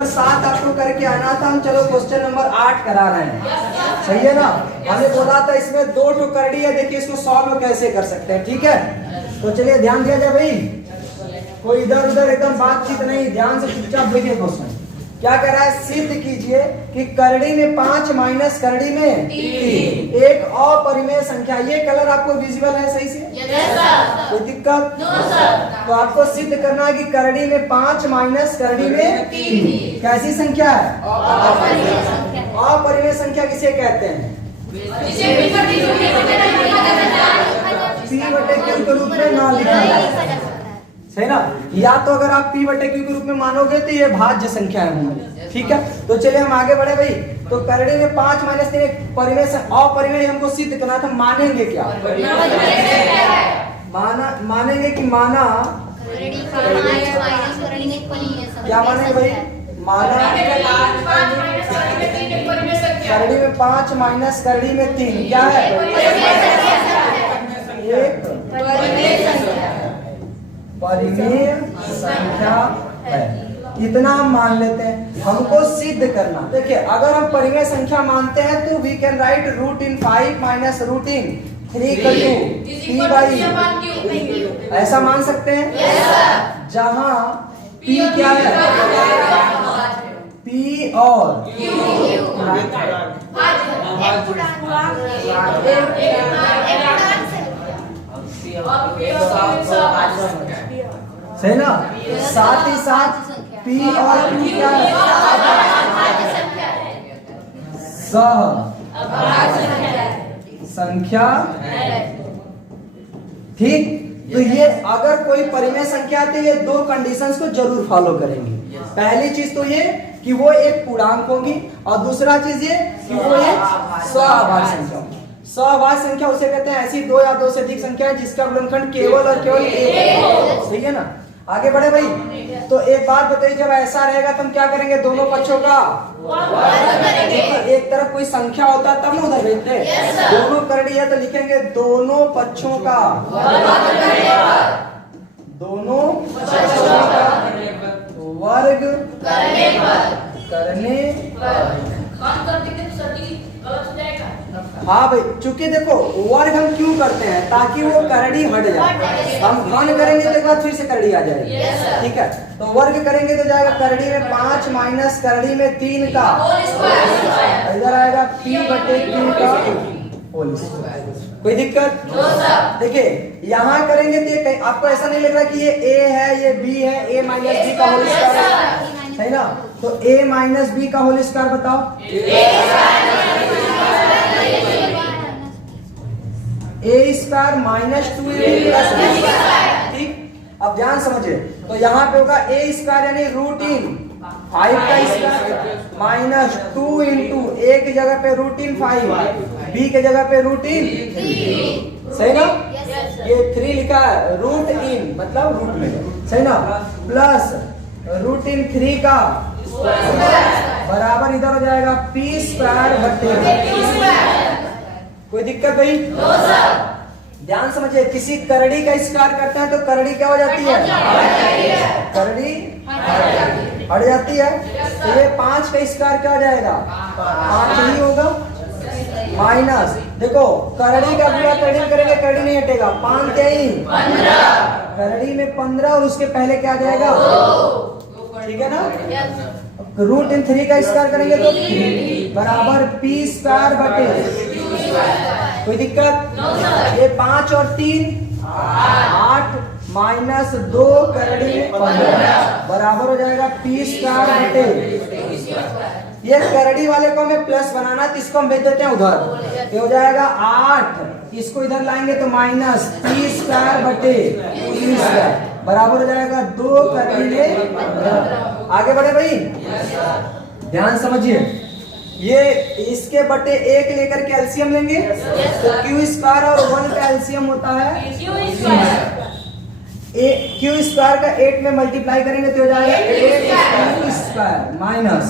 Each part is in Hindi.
7 आपको करके आना था। हम चलो क्वेश्चन नंबर 8 करा रहे हैं, सही है ना। हमने बोला था इसमें 2 ठो करड़ी है, देखिए इसको सॉल्व कैसे कर सकते हैं, ठीक है। तो चलिए ध्यान दिया जाए भाई, कोई इधर उधर एकदम बातचीत नहीं, ध्यान से चुपचाप देखिए क्वेश्चन क्या कह रहा है। सिद्ध कीजिए कि करड़ी में 5 माइनस करड़ी में 3 एक अपरिमेय संख्या। ये कलर आपको विजिबल है सही से? कोई दिक्कत? तो आपको सिद्ध करना है कि करड़ी में 5 माइनस करड़ी में 3 कैसी संख्या है? अपरिमेय संख्या किसे कहते हैं? p/q के रूप में ना लिखा है, सही ना। या तो अगर आप p/q के रूप में मानोगे तो ये भाज्य संख्या है, ठीक है। तो चलिए हम आगे बढ़े भाई। तो करड़ी में 5 माइनस 3 एक परिमेय अपरिमेय हमको सिद्ध करना था। मानेंगे क्या? मानेंगे कि माना क्या मानेंगे भाई? माना करड़ी में 5 माइनस करड़ी में 3 क्या है? एक परिमेय संख्या है, इतना हम मान लेते हैं। हमको सिद्ध करना, देखिए अगर हम परिमेय संख्या मानते हैं तो we can write √5 minus √3 p/, ऐसा मान सकते हैं। जहां p क्या है? p और सही ना। साथ ही साथ p और q क्या है? सह संख्या, ठीक। तो ये अगर कोई परिमेय संख्या है तो ये 2 कंडीशंस को जरूर फॉलो करेंगे। पहली चीज तो ये कि वो एक पूर्णांक होगी, और दूसरा चीज ये कि वो एक सह संख्या। सहभाज्य संख्या उसे कहते हैं ऐसी 2 या 2 से अधिक संख्या है जिसका गुणनखंड केवल और केवल 1 हो, सही है ना। आगे बढ़े भाई। तो एक बात बताइए, जब ऐसा रहेगा तो हम क्या करेंगे? दोनों पक्षों का एक तरफ कोई संख्या होता है तब ना उधर भेजते हैं। दोनों करड़ी है तो लिखेंगे दोनों पक्षों का, दोनों पक्षों का वर्ग करने हाँ भाई, चूंकि देखो वर्ग हम क्यों करते हैं? ताकि वो करड़ी हट जाए। हम घन करेंगे तो एक बार फिर से करड़ी आ जाएगी, ठीक है। तो वर्ग करेंगे तो जाएगा करड़ी में 5 माइनस करड़ी में 3 का, इधर आएगा p/q का होल स्क्वायर। कोई दिक्कत? देखिए यहाँ करेंगे तो ये आपको ऐसा नहीं लग रहा कि ये a है ये b है, a माइनस b का होल स्क्वायर, सही ना। तो a माइनस b का होल स्क्वायर बताओ। a² minus 2ab plus b, ठीक। अब ध्यान समझिए, तो यहाँ पे होगा a² यानी √5 का स्क्वायर माइनस 2 इंटू a की जगह पे √5, b की जगह पे √3, सही ना। ये 3 लिखा है √in मतलब रूट में, सही ना, प्लस √3 का बराबर इधर हो जाएगा p²/। कोई दिक्कत भाई? ध्यान समझिए, किसी करड़ी का स्क्वायर करते हैं तो करड़ी क्या हो जाती है? करड़ी हट जाती है। तो ये 5 का स्क्वायर क्या हो जाएगा? 5 ही होगा, माइनस देखो करड़ी का गुणा करड़ी में करेंगे, करड़ी नहीं हटेगा, 5 3 करड़ी में 15 और उसके पहले क्या आ जाएगा? ठीक है ना। √3 का स्क्वायर करेंगे तो बराबर p²/। कोई दिक्कत? ये 5 और 3 8 माइनस 2 करड़ी में 15 बराबर हो जाएगा p²/। ये करड़ी वाले को हमें प्लस बनाना है तो इसको हम भेज देते हैं उधर, ये हो जाएगा 8, इसको इधर लाएंगे तो माइनस p²/3² बराबर हो जाएगा 2 करड़ी में 15। आगे बढ़े भाई, ध्यान समझिए। ये इसके बटे 1 लेकर के एलसीएम लेंगे तो q² और 1 का एलसीएम होता है q² का 8 में मल्टीप्लाई करेंगे तो हो जाएगा 8 माइनस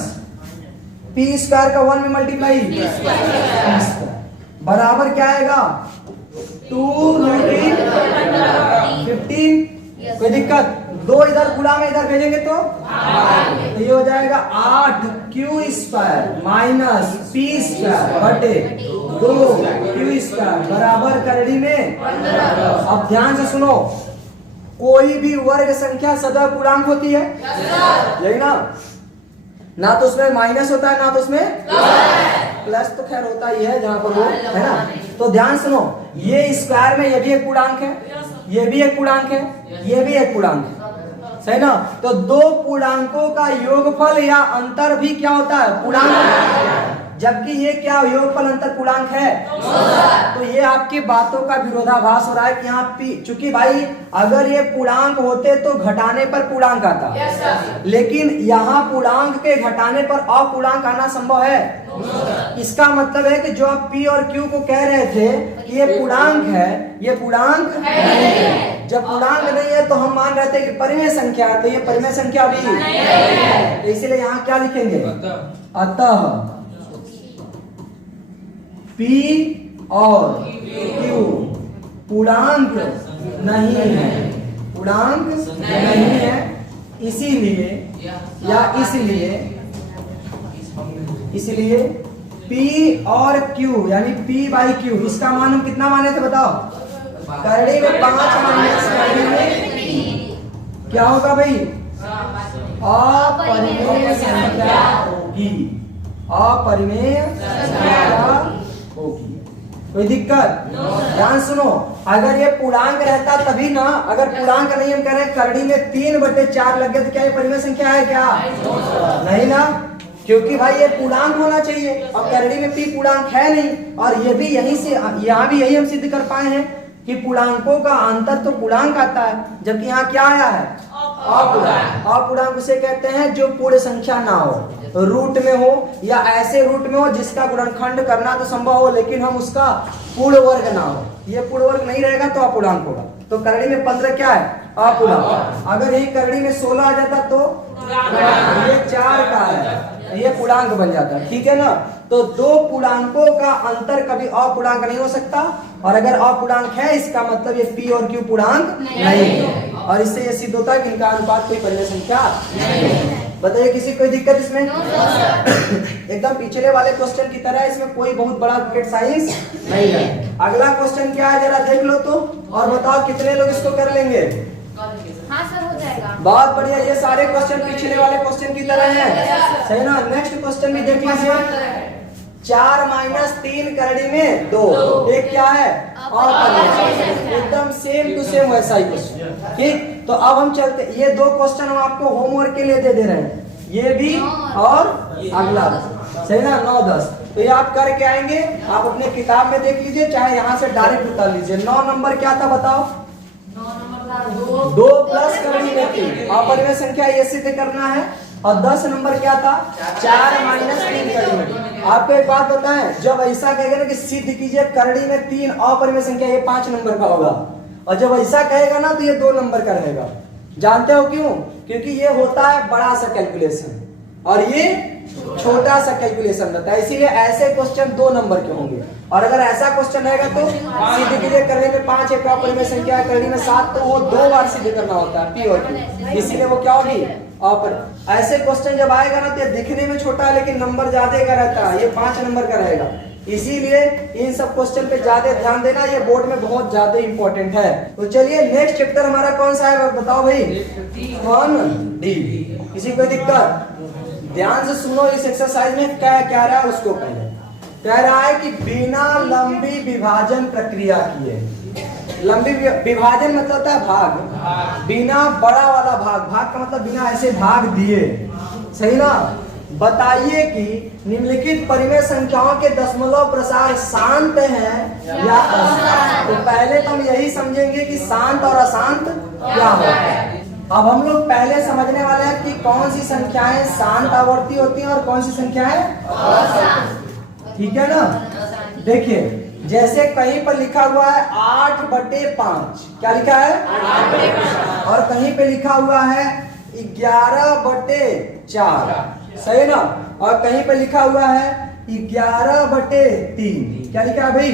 p² का 1 में मल्टीप्लाई बराबर क्या आएगा? 2 √15। कोई दिक्कत? 2 इधर गुणा में इधर भेजेंगे तो ये हो जाएगा 8q² माइनस p² बटे 2q² बराबर करड़ी में 15। अब ध्यान से सुनो, कोई भी वर्ग संख्या सदा पूर्णांक होती है, यही ना तो उसमें माइनस होता है ना तो उसमें प्लस तो खैर होता ही है जहां पर वो है ना। तो ध्यान सुनो, ये स्क्वायर में ये भी एक पूर्णांक है, ये भी एक पूर्णांक है, ये भी एक पूर्णांक है, सही ना। तो 2 पूर्णांकों का योगफल या अंतर भी क्या होता है, पूर्णांक, जबकि ये क्या योगफल अंतर पूर्णांक है। तो ये आपकी बातों का विरोधाभास हो रहा है कि यहाँ पी, चूंकि भाई अगर ये पूर्णांक होते तो घटाने पर पूर्णांक आता, लेकिन यहाँ पूर्णांक के घटाने पर अपूर्णांक आना संभव है। इसका मतलब है कि जो आप P और Q को कह रहे थे कि ये पूर्णांक है, ये पूर्णांक नहीं है। जब पूर्णांक नहीं है तो हम मान रहे थे कि परिमेय संख्या है, तो ये परिमेय संख्या भी नहीं है। तो इसलिए यहाँ क्या लिखेंगे, अतः P और Q पूर्णांक नहीं है, पूर्णांक नहीं है, इसीलिए इसलिए P और Q यानी P/Q इसका मान हम कितना माने थे बताओ, करड़ी में 5 माइनस करड़ी में क्या होगा भाई, अपरिमेय संख्या होगी, अपरिमेय संख्या होगी। कोई दिक्कत? ध्यान सुनो, अगर ये पूर्णांक रहता तभी ना, अगर पूर्णांक नहीं हम कह रहे हैं करड़ी में 3/4 लग गए तो क्या ये परिमेय संख्या है क्या, नहीं ना, क्योंकि भाई ये पूर्णांक होना चाहिए। अब करड़ी में P पूर्णांक है नहीं, और ये भी यहीं से यहाँ भी यही हम सिद्ध कर पाए हैं कि पूर्णांकों का अंतर तो पूर्णांक आता है, जबकि यहाँ क्या आया है, अपूर्णांक। अपूर्णांक उसे कहते हैं जो पूर्ण संख्या ना हो, रूट में हो या ऐसे रूट में हो जिसका गुणनखंड करना तो संभव हो लेकिन हम उसका पूर्ण वर्ग ना हो। ये पूर्ण वर्ग नहीं रहेगा तो अपूर्णांक होगा। तो करड़ी में 15 क्या है, अपूर्णांक। अगर यही करड़ी में 16 आ जाता तो ये 4 का है, ये पूर्णांक बन जाता, ठीक है ना। तो 2 पूर्णांकों का अंतर कभी अपूर्णांक नहीं हो सकता, और अगर अपूर्णांक है इसका मतलब ये P और Q पूर्णांक नहीं है, और इससे ये सिद्ध होता है कि इनका अनुपात कोई परिमेय संख्या नहीं है। बताइए किसी कोई दिक्कत इसमें? एकदम पिछले वाले क्वेश्चन की तरह इसमें कोई बहुत बड़ा रॉकेट साइंस नहीं है। अगला क्वेश्चन क्या है जरा देख लो तो, और बताओ कितने लोग इसको कर लेंगे। हाँ सर हो जाएगा। बहुत बढ़िया, ये सारे क्वेश्चन पिछले वाले क्वेश्चन की तरह हैं, सही ना। नेक्स्ट क्वेश्चन भी देख लीजिए, 4 माइनस 3 करड़ी में 2, एक क्या है, एकदम सेम टू सेम वैसा ही क्वेश्चन, ठीक। तो अब हम चलते, ये 2 क्वेश्चन हम आपको होमवर्क के लिए दे रहे हैं, ये भी और अगला, सही ना, 9, 10। तो ये आप करके आएंगे, आप अपने किताब में देख लीजिए, चाहे यहाँ से डायरेक्ट उतार लीजिए। 9 नंबर क्या था बताओ, 2 प्लस करड़ी में 3, अपरिमेय संख्या ये सिद्ध करना है। और 10 नंबर क्या था, 4 माइनस 3 करड़ी में। आपको एक बात बताएं, जब ऐसा कहेगा ना कि सिद्ध कीजिए करड़ी में 3 अपरिमेय संख्या, ये 5 नंबर का होगा, और जब ऐसा कहेगा ना तो ये 2 नंबर का रहेगा। जानते हो क्यों? क्योंकि ये होता है बड़ा सा कैलकुलेशन और ये छोटा सा कैलकुलेशन रहता है, इसीलिए ऐसे क्वेश्चन 2 नंबर के होंगे। और अगर ऐसा क्वेश्चन रहेगा तो सिद्ध कीजिए करड़ी में 5 एक अपरिमेय संख्या है, करड़ी में 7, तो वो 2 बार सिद्ध करना होता है P और Q, इसीलिए वो क्या होगी, और ऐसे क्वेश्चन जब आएगा ना तो ये दिखने में छोटा है लेकिन नंबर ज्यादा का रहता है, ये 5 नंबर का रहेगा। इसीलिए इन सब क्वेश्चन पे ज्यादा ध्यान देना, ये बोर्ड में बहुत ज्यादा इंपॉर्टेंट है। तो चलिए नेक्स्ट चैप्टर हमारा कौन सा है बताओ भाई, कौन, डी। किसी को दिक्कत? ध्यान से सुनो, इस एक्सरसाइज में क्या कह रहा है उसको पहले कह रहा है कि बिना लंबी विभाजन प्रक्रिया किए, लंबी विभाजन मतलब होता है भाग, बिना बड़ा वाला भाग, भाग का मतलब बिना ऐसे भाग दिए, सही ना। बताइए कि निम्नलिखित परिमेय संख्याओं के दशमलव प्रसार शांत हैं या अशांत। तो पहले तो हम यही समझेंगे कि शांत और अशांत क्या होता है। अब हम लोग पहले समझने वाले हैं कि कौन सी संख्याएं शांत आवर्ती होती हैं और कौन सी संख्याएं अशांत, ठीक है ना। देखिए जैसे कहीं पर लिखा हुआ है 8/5, क्या लिखा है, 8/5, और कहीं पे लिखा हुआ है 11/4, सही ना। और कहीं पे लिखा हुआ है 11/3, क्या लिखा है भाई,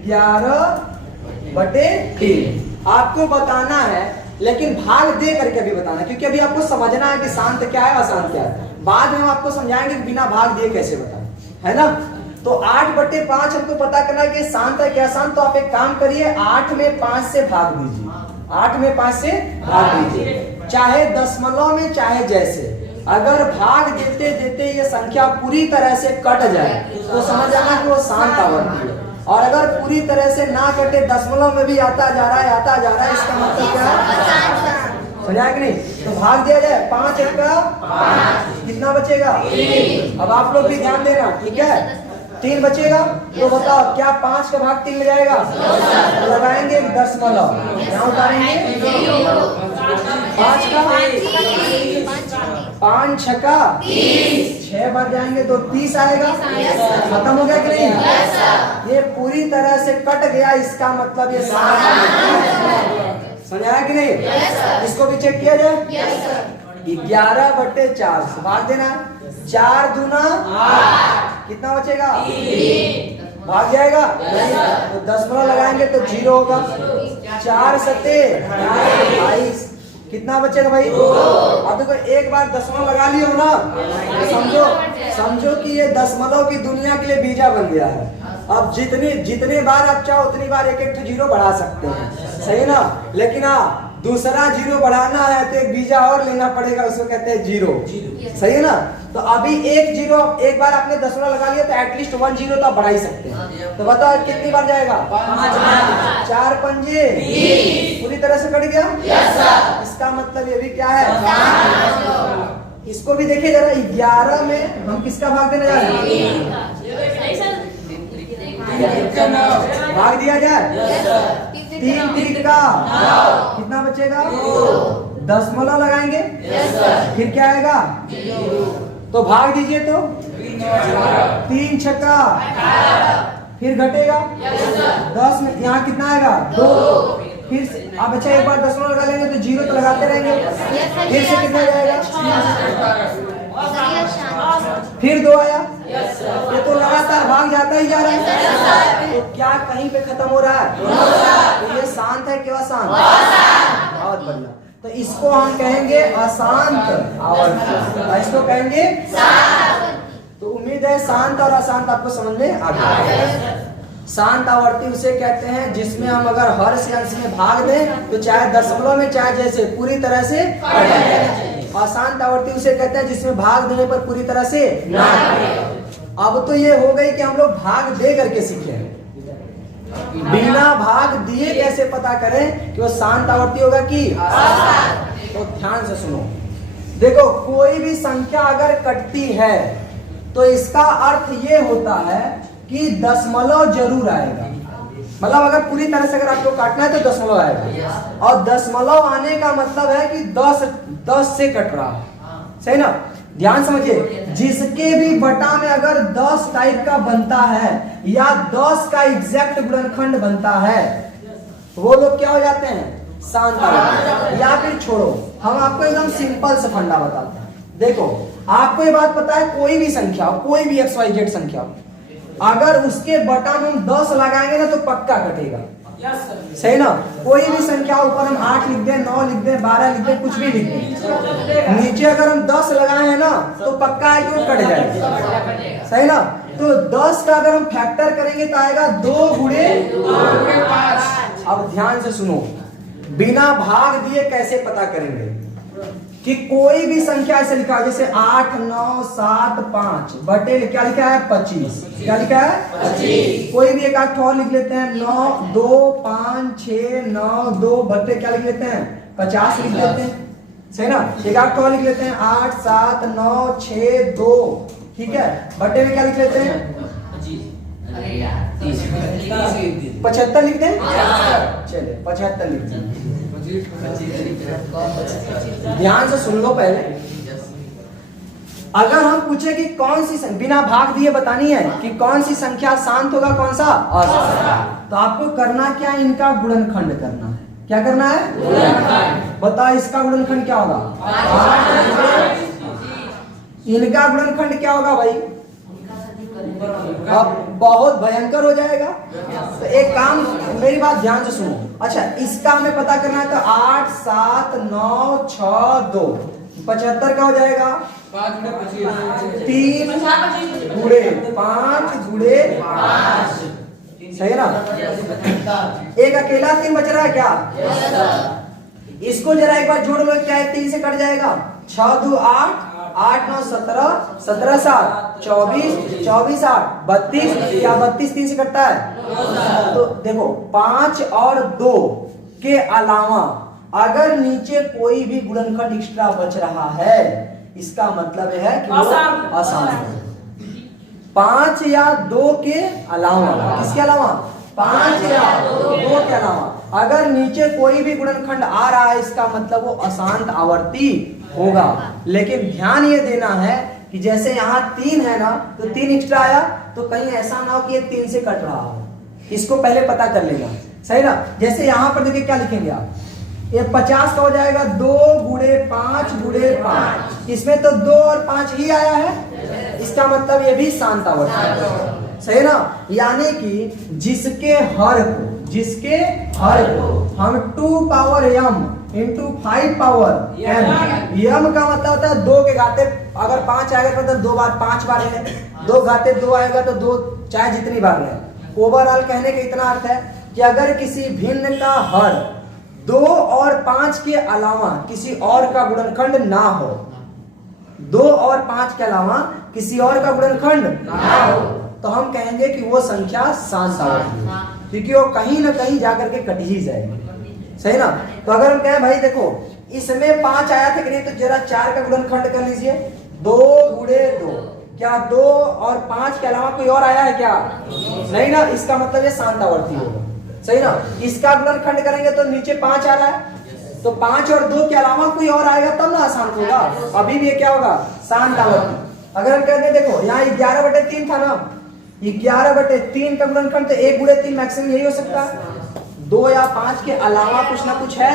11/3। आपको बताना है लेकिन भाग दे करके भी बताना, क्योंकि अभी आपको समझना है कि शांत क्या है अशांत क्या है। बाद में हम आपको समझाएंगे कि बिना भाग दिए कैसे बताएं, है ना। तो 8/5 हमको पता करना है कि शांत है क्या अशांत। तो आप एक काम करिए, 8 में 5 से भाग दीजिए, 8 में 5 से भाग दीजिए, चाहे दशमलव में चाहे जैसे। अगर भाग देते देते ये संख्या पूरी तरह से कट जाए तो समझ आना कि वो शांत आवर्ती है। और अगर पूरी तरह से ना कटे, दशमलव में भी आता जा रहा है आता जा रहा है, इसका मतलब क्या है, समझा कि नहीं। तो भाग दिया जाए, 5 का 5 कितना बचेगा 3। अब आप लोग भी ध्यान देना, ठीक है, 3 बचेगा। तो बताओ क्या 5 का भाग 3 में जाएगा, तो लगाएंगे एक दशमलव, यहाँ उतारेंगे 5 का 5 छक्का 6 बार जाएंगे तो 30 आएगा। खत्म हो गया कि नहीं, ये पूरी तरह से कट गया, इसका मतलब ये समझाया कि नहीं। इसको भी चेक किया जाए, 11/4 से भाग देना, 4 दूना 8 कितना बचेगा 3, भाग जाएगा तो दशमलव लगाएंगे तो 0 होगा। 4 सत्ते 22 कितना बचेगा भाई 2। अब देखो एक बार दशमलव लगा लियो ना, तो समझो कि ये दशमलव की दुनिया के लिए बीजा बन गया है। अब जितने बार आप चाहो उतनी बार एक एक 0 बढ़ा सकते हैं, सही ना। लेकिन हाँ, दूसरा 0 बढ़ाना है तो एक बीजा और लेना पड़ेगा, उसको कहते हैं 0, सही है ना। तो अभी एक 0, एक बार आपने दशमलव लगा लिया तो एटलीस्ट 1 0 तो आप बढ़ा ही सकते हैं। तो बताओ कितनी बार जाएगा 5 4 पंजे 20 पूरी तरह से कट गया। इसका मतलब ये भी क्या है, इसको भी देखिए जरा, 11 में हम किसका भाग देने जा रहे हैं, भाग दिया जाए 3 3 का कितना बचेगा, दशमलव लगाएंगे फिर क्या आएगा, तो भाग दीजिए तो 3 छक्का फिर घटेगा 10 में यहाँ कितना आएगा 2। फिर अब अच्छा एक बार दशमलव लगा लेंगे तो 0 तो लगाते रहेंगे, फिर से कितना जाएगा, फिर 2 आया, ये तो लगातार भाग जाता ही जा रहा है। तो क्या कहीं पे खत्म हो रहा है, तो ये शांत है क्या अशांत, बहुत बढ़िया। तो इसको हम कहेंगे अशांत आवर्ती, इसको कहेंगे शांत। तो उम्मीद है शांत और अशांत आपको समझ में आ गया। शांत आवर्ती उसे कहते हैं जिसमें हम अगर हर से अंश में भाग दें तो चाहे दशमलव में चाहे जैसे पूरी तरह से कट जाए। अशांत आवर्ती उसे कहते हैं जिसमें भाग देने पर पूरी तरह से ना कटे। अब तो ये हो गई कि हम लोग भाग दे करके सीखे, बिना भाग दिए कैसे पता करें कि वो शांत आवर्ती होगा कि अशांत। तो ध्यान से सुनो, देखो कोई भी संख्या अगर कटती है तो इसका अर्थ ये होता है कि दशमलव जरूर आएगा। मतलब अगर पूरी तरह से अगर आपको काटना है तो दशमलव आएगा, और दशमलव आने का मतलब है कि 10 से कट रहा है, सही ना। ध्यान समझिए, जिसके भी बटा में अगर 10 टाइप का बनता है या 10 का एग्जैक्ट गुणनखंड बनता है, वो लोग क्या हो जाते हैं, शांत आवर्ती। या फिर छोड़ो, हम आपको एकदम सिंपल से फंडा बताते हैं। देखो आपको ये बात पता है, कोई भी संख्या हो, कोई भी XYZ संख्या हो, अगर उसके बटा में हम 10 लगाएंगे ना तो पक्का कटेगा, सही ना। कोई भी संख्या ऊपर हम 8 लिख दें, 9 लिख दें, 12 लिख दें, कुछ भी लिख दें, नीचे अगर हम 10 लगाए हैं ना तो पक्का है कि वो कट जाएगा, सही ना। तो 10 का अगर हम फैक्टर करेंगे तो आएगा 2 गुणे 5। अब ध्यान से सुनो, बिना भाग दिए कैसे पता करेंगे कि कोई भी संख्या ऐसे लिखा है जैसे 8 9 7 5 बटे क्या लिखा है 25, क्या लिखा है 25। कोई भी एक आठ और लिख लेते हैं, 9 2 5 6 9 2 बटे क्या लिख लेते हैं 50 लिख लेते हैं, सही ना। एक आठ और लिख लेते हैं, 8 7 9 6 2, ठीक है, बटे में क्या लिख लेते हैं 75 लिख दें, चलिए 75 लिख दें। ध्यान से सुन लो, पहले अगर हम पूछे कि कौन सी बिना भाग दिए बतानी है कि कौन सी संख्या शांत होगा कौन सा अशांत, तो आपको करना क्या, इनका गुणनखंड करना है। क्या करना है, बताओ इसका गुणनखंड क्या होगा, इनका गुणनखंड क्या होगा भाई, अब बहुत भयंकर हो जाएगा। तो एक काम, मेरी बात ध्यान से सुनो। अच्छा, इसका हमें पता करना है, तो 8 7 9 6 2 75 का हो जाएगा 3 गुणे 5 गुणे 5, सही है ना? एक अकेला 3 बच रहा है क्या? इसको जरा एक बार जोड़ लो, क्या है? 3 से कट जाएगा। 6 2 8, 8 9 17, 17 7 24, 24 8 32, क्या 32 3 से कटता है? तो देखो 5 और 2 के अलावा अगर नीचे कोई भी गुणनखंड एक्स्ट्रा बच रहा है, इसका मतलब है कि वो आसान है। 5 या 2 के अलावा, किसके अलावा? 5 या 2 के अलावा अगर नीचे कोई भी गुणनखंड आ रहा है, इसका मतलब वो अशांत आवर्ती होगा। लेकिन ध्यान ये देना है कि जैसे यहाँ 3 है ना, तो 3 एक्स्ट्रा आया, तो कहीं ऐसा ना हो कि ये 3 से कट रहा हो, इसको पहले पता कर लेना, सही ना? जैसे यहाँ पर देखिए क्या लिखेंगे आप, ये 50 का हो जाएगा 2 गुणे 5 गुणे 5, इसमें तो 2 और 5 ही आया है, इसका मतलब ये भी शांत आवर्ती, सही ना? यानी कि जिसके हर को हम 2 power m into 5 power m का मतलब होता है 2 के घाते, अगर 5 आएगा तो 2 बार 5 बार है, 2 घाते 2 आएगा तो 2 चाहे जितनी बार है। ओवरऑल कहने का इतना अर्थ है कि अगर किसी भिन्न का हर 2 और 5 के अलावा किसी और का गुणनखंड ना हो, 2 और 5 के अलावा किसी और का गुणनखंड ना हो, तो हम कहेंगे कि वो संख्या शांत आवर्ती है, क्योंकि वो कहीं ना कहीं जाकर के कट ही जाएगी, सही ना? तो अगर हम कहें भाई देखो इसमें 5 आया था कि नहीं, तो जरा 4 का गुणनखंड कर लीजिए, 2 गुणे 2, क्या 2 और 5 के अलावा कोई और आया है क्या? नहीं ना, इसका मतलब ये शांत आवर्ती होगा, सही ना? इसका गुणनखंड करेंगे तो नीचे 5 आ रहा है, तो 5 और 2 के अलावा कोई और आएगा तब ना अशांत होगा, अभी भी ये क्या होगा? शांत आवर्ती। अगर हम कहते हैं देखो यहाँ 11/3 था ना, 11/3 का गुणनखंड तो 1 गुणे 3 मैक्सिमम यही हो सकता है, 2 या 5 के अलावा कुछ ना कुछ है,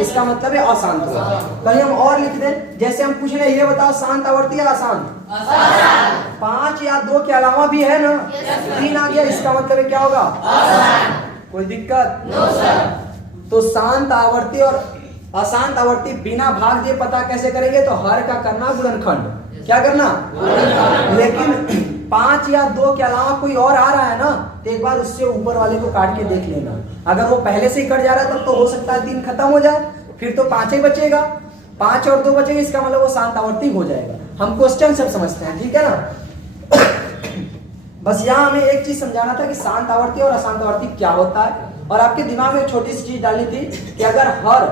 इसका मतलब है अशांत होगा। कहीं हम और लिख दें, जैसे हम पूछ रहे हैं ये बताओ शांत आवर्ती या अशांत? 5 या 2 के अलावा भी है ना, 3 आ गया, इसका मतलब है क्या होगा? कोई दिक्कत? तो शांत आवर्ती और अशांत आवर्ती बिना भाग दिए पता कैसे करेंगे? तो हर का करना गुणनखंड, क्या करना? लेकिन 5 या 2 के अलावा कोई और आ रहा है ना, तो एक बार उससे ऊपर वाले को काट के देख लेना, अगर वो पहले से ही कट जा रहा है तो हो सकता है 3 खत्म हो जाए, फिर तो 5 ही बचेगा, 5 और 2 बचेगा, इसका मतलब वो शांत आवर्ती हो जाएगा। हम क्वेश्चन सब समझते हैं, ठीक है ना? बस यहाँ हमें एक चीज समझाना था कि शांत आवर्ती और अशांत आवर्ती क्या होता है, और आपके दिमाग में एक छोटी सी चीज डाली थी कि अगर हर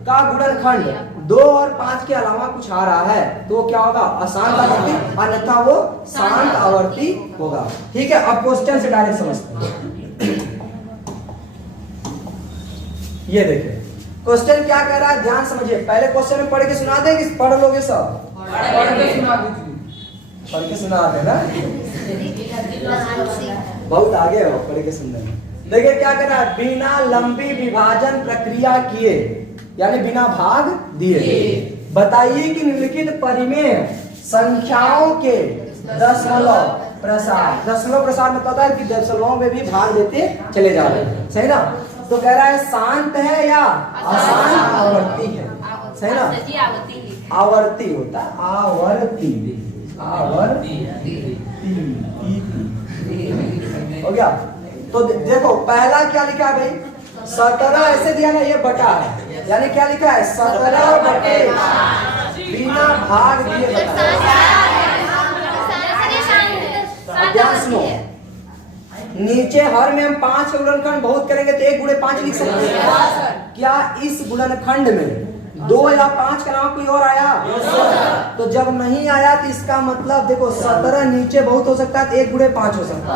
का गुणनखंड 2 और 5 के अलावा कुछ आ रहा है तो क्या होगा? अशांत आवर्ती, अन्यथा वो शांत आवर्ती होगा, ठीक है? अब क्वेश्चन से डायरेक्ट समझते हैं। ये देखिए क्वेश्चन क्या कह रहा है, ध्यान समझिए। पहले क्वेश्चन में पढ़ के सुना दे कि पढ़ लोगे सब? पढ़ के सुना दे ना, बहुत आगे हो पढ़ के सुनने में। देखिए क्या कह रहा है, बिना लंबी विभाजन प्रक्रिया किए, यानी बिना भाग दिए, बताइए कि निम्नलिखित परिमेय संख्याओं के दशमलव प्रसार मतलब होता है कि दशमलव में भी भाग देते चले जा रहे हैं, सही ना? तो कह रहा है शांत है या अशांत आवर्ती है, सही ना? आवर्ती होता है, आवर्ती हो गया। तो देखो पहला क्या लिखा है भाई, 17 ऐसे दिया ना, ये बटा है, यानी क्या लिखा है? 17/5 बिना भाग दिए बटा। ध्यान सुनो, नीचे हर में हम 5 के गुणनखंड बहुत करेंगे तो 1 गुणे 5 लिख सकते हैं। क्या इस गुणनखंड में 2 या 5 के अलावा कोई और आया? तो जब नहीं आया तो इसका मतलब देखो 17 नीचे बहुत हो सकता है, तो 1 गुणे 5 हो सकता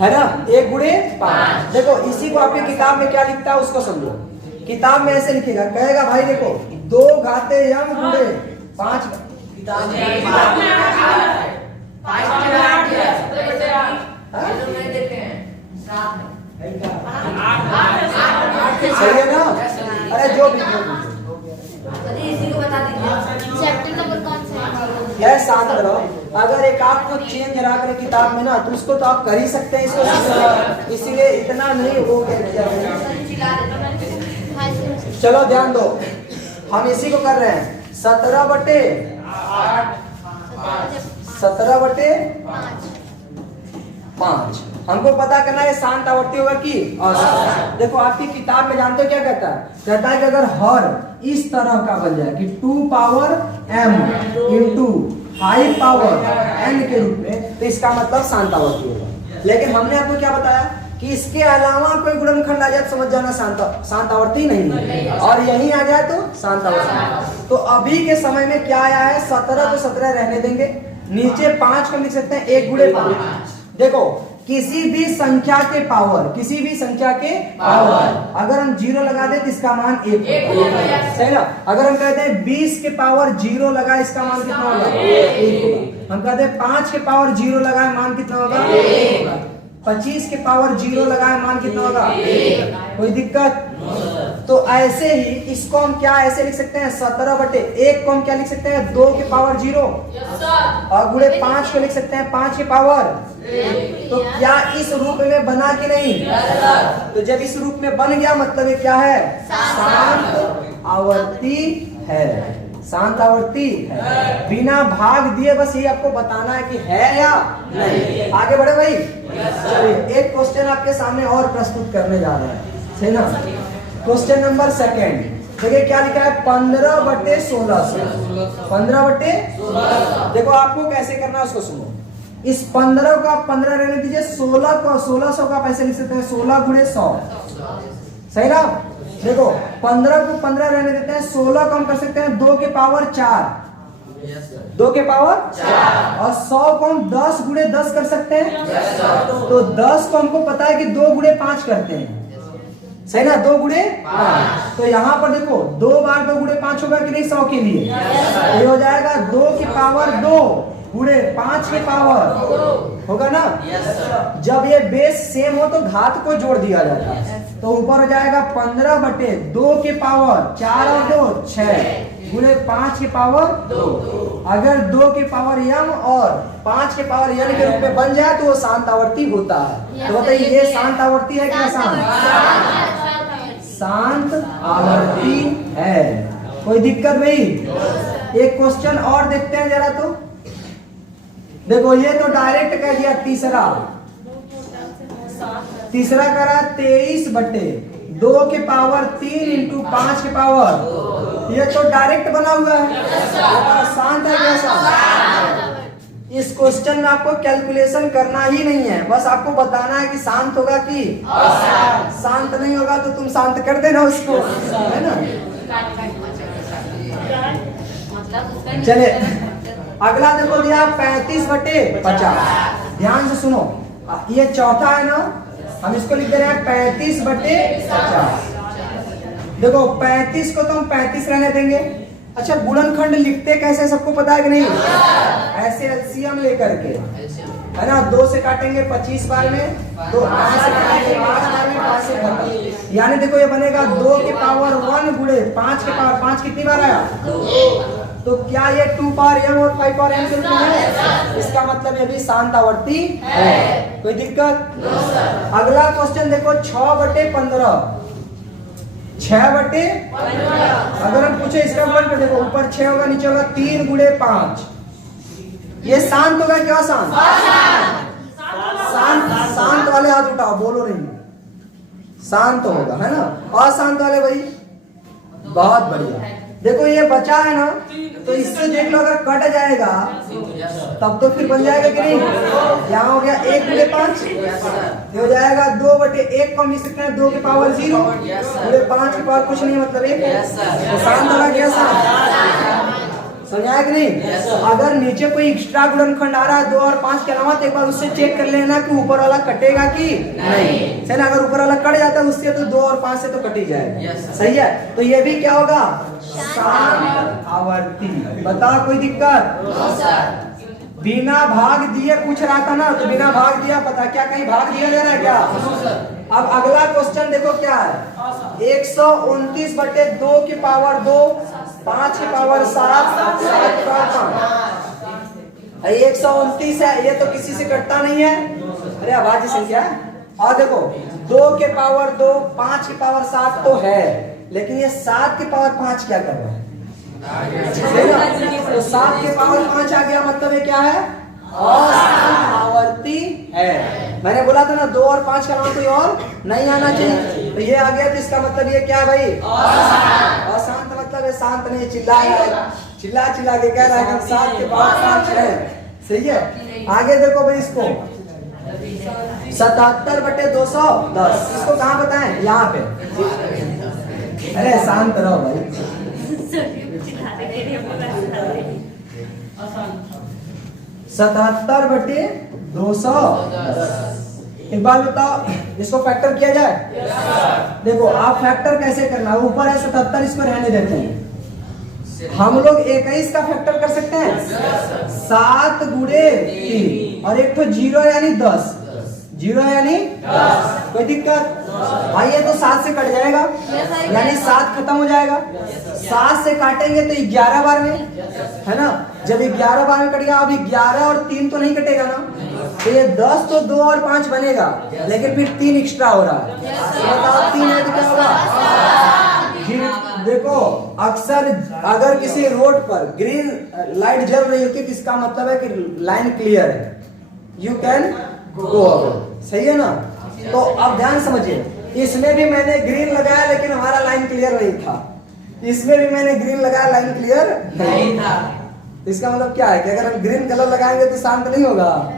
है ना? 1 गुणे 5। देखो इसी को आपकी किताब में क्या लिखता है उसको समझो। किताब में ऐसे लिखेगा, कहेगा भाई देखो 2 घाते m गुणे 5। सही है ना? अरे जो भी इसी को बता दीजिए चैप्टर नंबर कौन सा है? यह शांत रहो। अगर एक आपको चेन जला कर किताब में ना, तो उसको तो आप कर ही सकते हैं इसको, इसीलिए इतना नहीं हो गया। चलो ध्यान दो, हम इसी को कर रहे हैं। 17/5 हमको पता करना है शांत आवर्ती होगा कि अशांत। देखो आपकी किताब में जानते हो क्या कहता है? कहता है कि अगर हर इस तरह का बन जाए कि 2 power m into 5 power n के रूप में, तो इसका मतलब शांत आवर्ती होगा। लेकिन हमने आपको क्या बताया कि इसके अलावा कोई गुणनखंड आ जाए तो समझ जाना शांत आवर्ती नहीं है, और यही आ जाए तो शांत आवर्ती। तो अभी के समय में क्या आया है? 17 को 17 रहने देंगे, नीचे 5 को लिख सकते हैं 1 गुणे 5। देखो किसी भी संख्या के पावर, किसी भी संख्या के पावर अगर हम 0 लगा दे तो इसका मान 1 होगा, सही ना? अगर हम कहते हैं 20 के पावर 0 लगा, इसका मान कितना होगा? 1 होगा। हम कहते हैं 5 के पावर 0 लगाए, मान कितना होगा? 25 के पावर 0 लगाए, मान कितना होगा? कोई दिक्कत? तो ऐसे ही इसको हम क्या ऐसे लिख सकते हैं? 17/1 को हम क्या लिख सकते हैं? 2 के पावर 0 और गुणे 5 को लिख सकते हैं 5 के पावर। तो क्या इस रूप में बना कि नहीं? तो जब इस रूप में बन गया मतलब ये क्या है? शांत आवर्ती है, शांत आवर्ती है। बिना भाग दिए बस ये आपको बताना है कि है या नहीं। आगे बढ़े भाई। चलिए एक क्वेश्चन आपके सामने और प्रस्तुत करने जा रहे हैं, सही ना? क्वेश्चन नंबर 2 देखिए क्या लिखा है? 15/1600। 15/16। देखो आपको कैसे करना है उसको सुनो। इस 15 को आप 15 रहने दीजिए, 16 को 1600 का पैसे लिख सकते हैं 16 गुणे 100, सही ना? देखो 15 को 15 रहने देते हैं, 16 को हम कर सकते हैं 2 के पावर 4, 2 के पावर 4, और 100 को हम 10 गुणे 10 कर सकते हैं। तो 10 को हमको पता है कि 2 गुणे 5 करते हैं, सही ना? 2 गुणे 5। तो यहाँ पर देखो 2 बार 2 गुणे 5 होगा कि नहीं 100 के लिए? ये हो जाएगा 2 के पावर 2 गुणे 5 के पावर, होगा ना? जब ये बेस सेम हो तो घात को जोड़ दिया जाता है, तो ऊपर हो जाएगा 15/2 के पावर 4 और 2 6 गुणे 5 के पावर 2। अगर 2 के पावर m और 5 के पावर n के रूप में बन जाए तो वो शांत आवर्ती होता है। तो बताइए ये शांत आवर्ती है कि अशांत? शांत आवर्ती है। कोई दिक्कत भाई? एक क्वेश्चन और देखते हैं जरा। तो देखो ये तो डायरेक्ट कह दिया। तीसरा करा 23/2 के पावर 3 इंटू 5 के पावर, ये तो डायरेक्ट बना हुआ है। शांत है क्या? इस क्वेश्चन में आपको कैलकुलेशन करना ही नहीं है, बस आपको बताना है कि शांत होगा कि शांत नहीं होगा। तो तुम शांत कर देना उसको, है ना? चले अगला देखो दिया 35/50। ध्यान से सुनो, ये चौथा है ना, हम इसको लिख दे रहे हैं 35/50। देखो 35 को तो हम 35 रहने देंगे। अच्छा गुणनखंड लिखते कैसे सबको पता है कि नहीं? ऐसे एलसीएम लेकर के, है ना? 2 से काटेंगे 25 बार में, तो 5 से काटेंगे 5 बार में, 5 से 25। यानी देखो ये बनेगा 2 के पावर 1 गुणे 5 के पावर 5 कितनी बार आया? तो क्या ये 2 पावर m और 5 पावर m से है? इसका मतलब ये भी शांत आवर्ती है। कोई दिक्कत? अगला क्वेश्चन देखो 6/15। 6/15 अगर हम पूछे इसका मान कर, देखो ऊपर 6 होगा नीचे होगा 3 गुणे 5। ये शांत होगा क्या? शांत शांत वाले हाथ उठाओ, बोलो नहीं। शांत होगा, है ना? अशांत वाले भाई? बहुत बढ़िया। देखो ये बचा है ना, तो इससे देख लो अगर कट जाएगा तब तो फिर बन जाएगा कि नहीं? यहाँ हो गया 1 गुणे 5, ये हो जाएगा 2/1 को हम लिख सकते हैं 2 के पावर 0 गुणे 5 के पावर कुछ नहीं, मतलब 1। शांत होगा क्या? शांत। समझाया कि नहीं? अगर नीचे कोई एक्स्ट्रा गुणनखंड आ रहा है 2 और 5 के अलावा, तो एक बार उससे चेक कर लेना कि ऊपर वाला कटेगा कि नहीं। सही ना? अगर ऊपर वाला कट जाता है उससे तो 2 और 5 से तो कट ही जाएगा। सही है? तो ये भी क्या होगा? शांत आवर्ती। बताओ कोई दिक्कत? बिना भाग दिए पूछ रहा था ना, तो बिना भाग दिया पता क्या कहीं भाग दिया जा रहा है क्या? अब अगला क्वेश्चन देखो क्या है? 129/2 के पावर 2, 5 के पावर 7, 7 का 5। 129 है, ये तो किसी से कटता नहीं है। अरे अभाज्य संख्या है। और देखो 2 के पावर 2, 5 के पावर 7 तो है, लेकिन ये 7 के पावर 5 क्या कर रहा है? तो 7 के पावर 5 आ गया, मतलब ये क्या है? असम आवर्ती है। मैंने बोला था ना 2 और 5 का नाम कोई और नहीं आना चाहिए, तो ये आ गया। तो इसका मतलब ये क्या है भाई? अशांत मतलब है शांत नहीं, चिल्ला चिल्ला के कह रहा है कि 7 के पावर 5 है। सही है। आगे देखो भाई, इसको 77/210, इसको कहाँ बताएं? यहाँ पे। अरे शांत रहो भाई। 77/210। एक बार बताओ, इसको फैक्टर किया जाए? देखो आप फैक्टर कैसे करना है, ऊपर है 77, इसको रहने देते हैं। हम लोग 21 का फैक्टर कर सकते हैं 7 गुणे 3, और एक तो 0 यानी 10, 0 यानी 10। कोई दिक्कत? भाई ये तो 7 से कट जाएगा, यानी 7 खत्म हो जाएगा। 7 से काटेंगे तो 11 बार में, है ना? जब 11 बार में कट गया, अब 11 और 3 तो नहीं कटेगा ना, तो ये 10 तो 2 और 5 बनेगा, लेकिन फिर 3 एक्स्ट्रा हो रहा है। बताओ 3 है तो क्या होगा? देखो अक्सर अगर किसी रोड पर ग्रीन लाइट जल रही होती है, तो इसका मतलब है कि लाइन क्लियर है, यू कैन गो। सही है ना? तो अब ध्यान समझिए, इसमें भी मैंने ग्रीन लगाया, लेकिन हमारा लाइन क्लियर नहीं था। इसमें भी मैंने ग्रीन लगाया, लाइन क्लियर नहीं था। इसका मतलब क्या है कि अगर हम ग्रीन कलर लगाएंगे तो शांत नहीं होगा?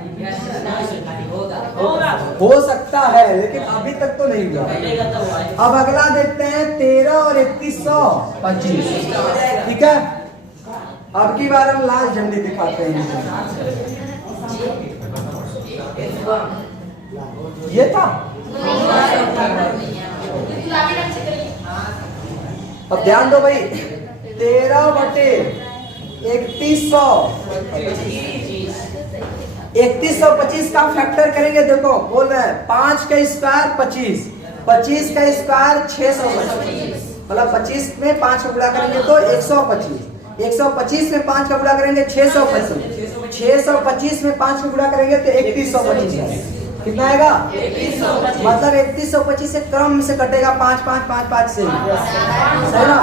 हो सकता है, लेकिन अभी तक तो नहीं हुआ। अब अगला देखते हैं 13 और 3125। ठीक है, अब की बार हम लाल झंडी दिखाते हैं। ये था। अब ध्यान दो भाई, 13/3125 का फैक्टर करेंगे। देखो बोल रहे हैं 5 का स्क्वायर 25, 25 का स्क्वायर 625, मतलब 25 में 5 का गुणा करेंगे तो 125, 125 में 5 का गुणा करेंगे 625, 625 में 5 का गुणा करेंगे तो 3125। कितना आएगा? 3125। मतलब 3125 से क्रम से कटेगा 5 5 5 5 से, सही ना?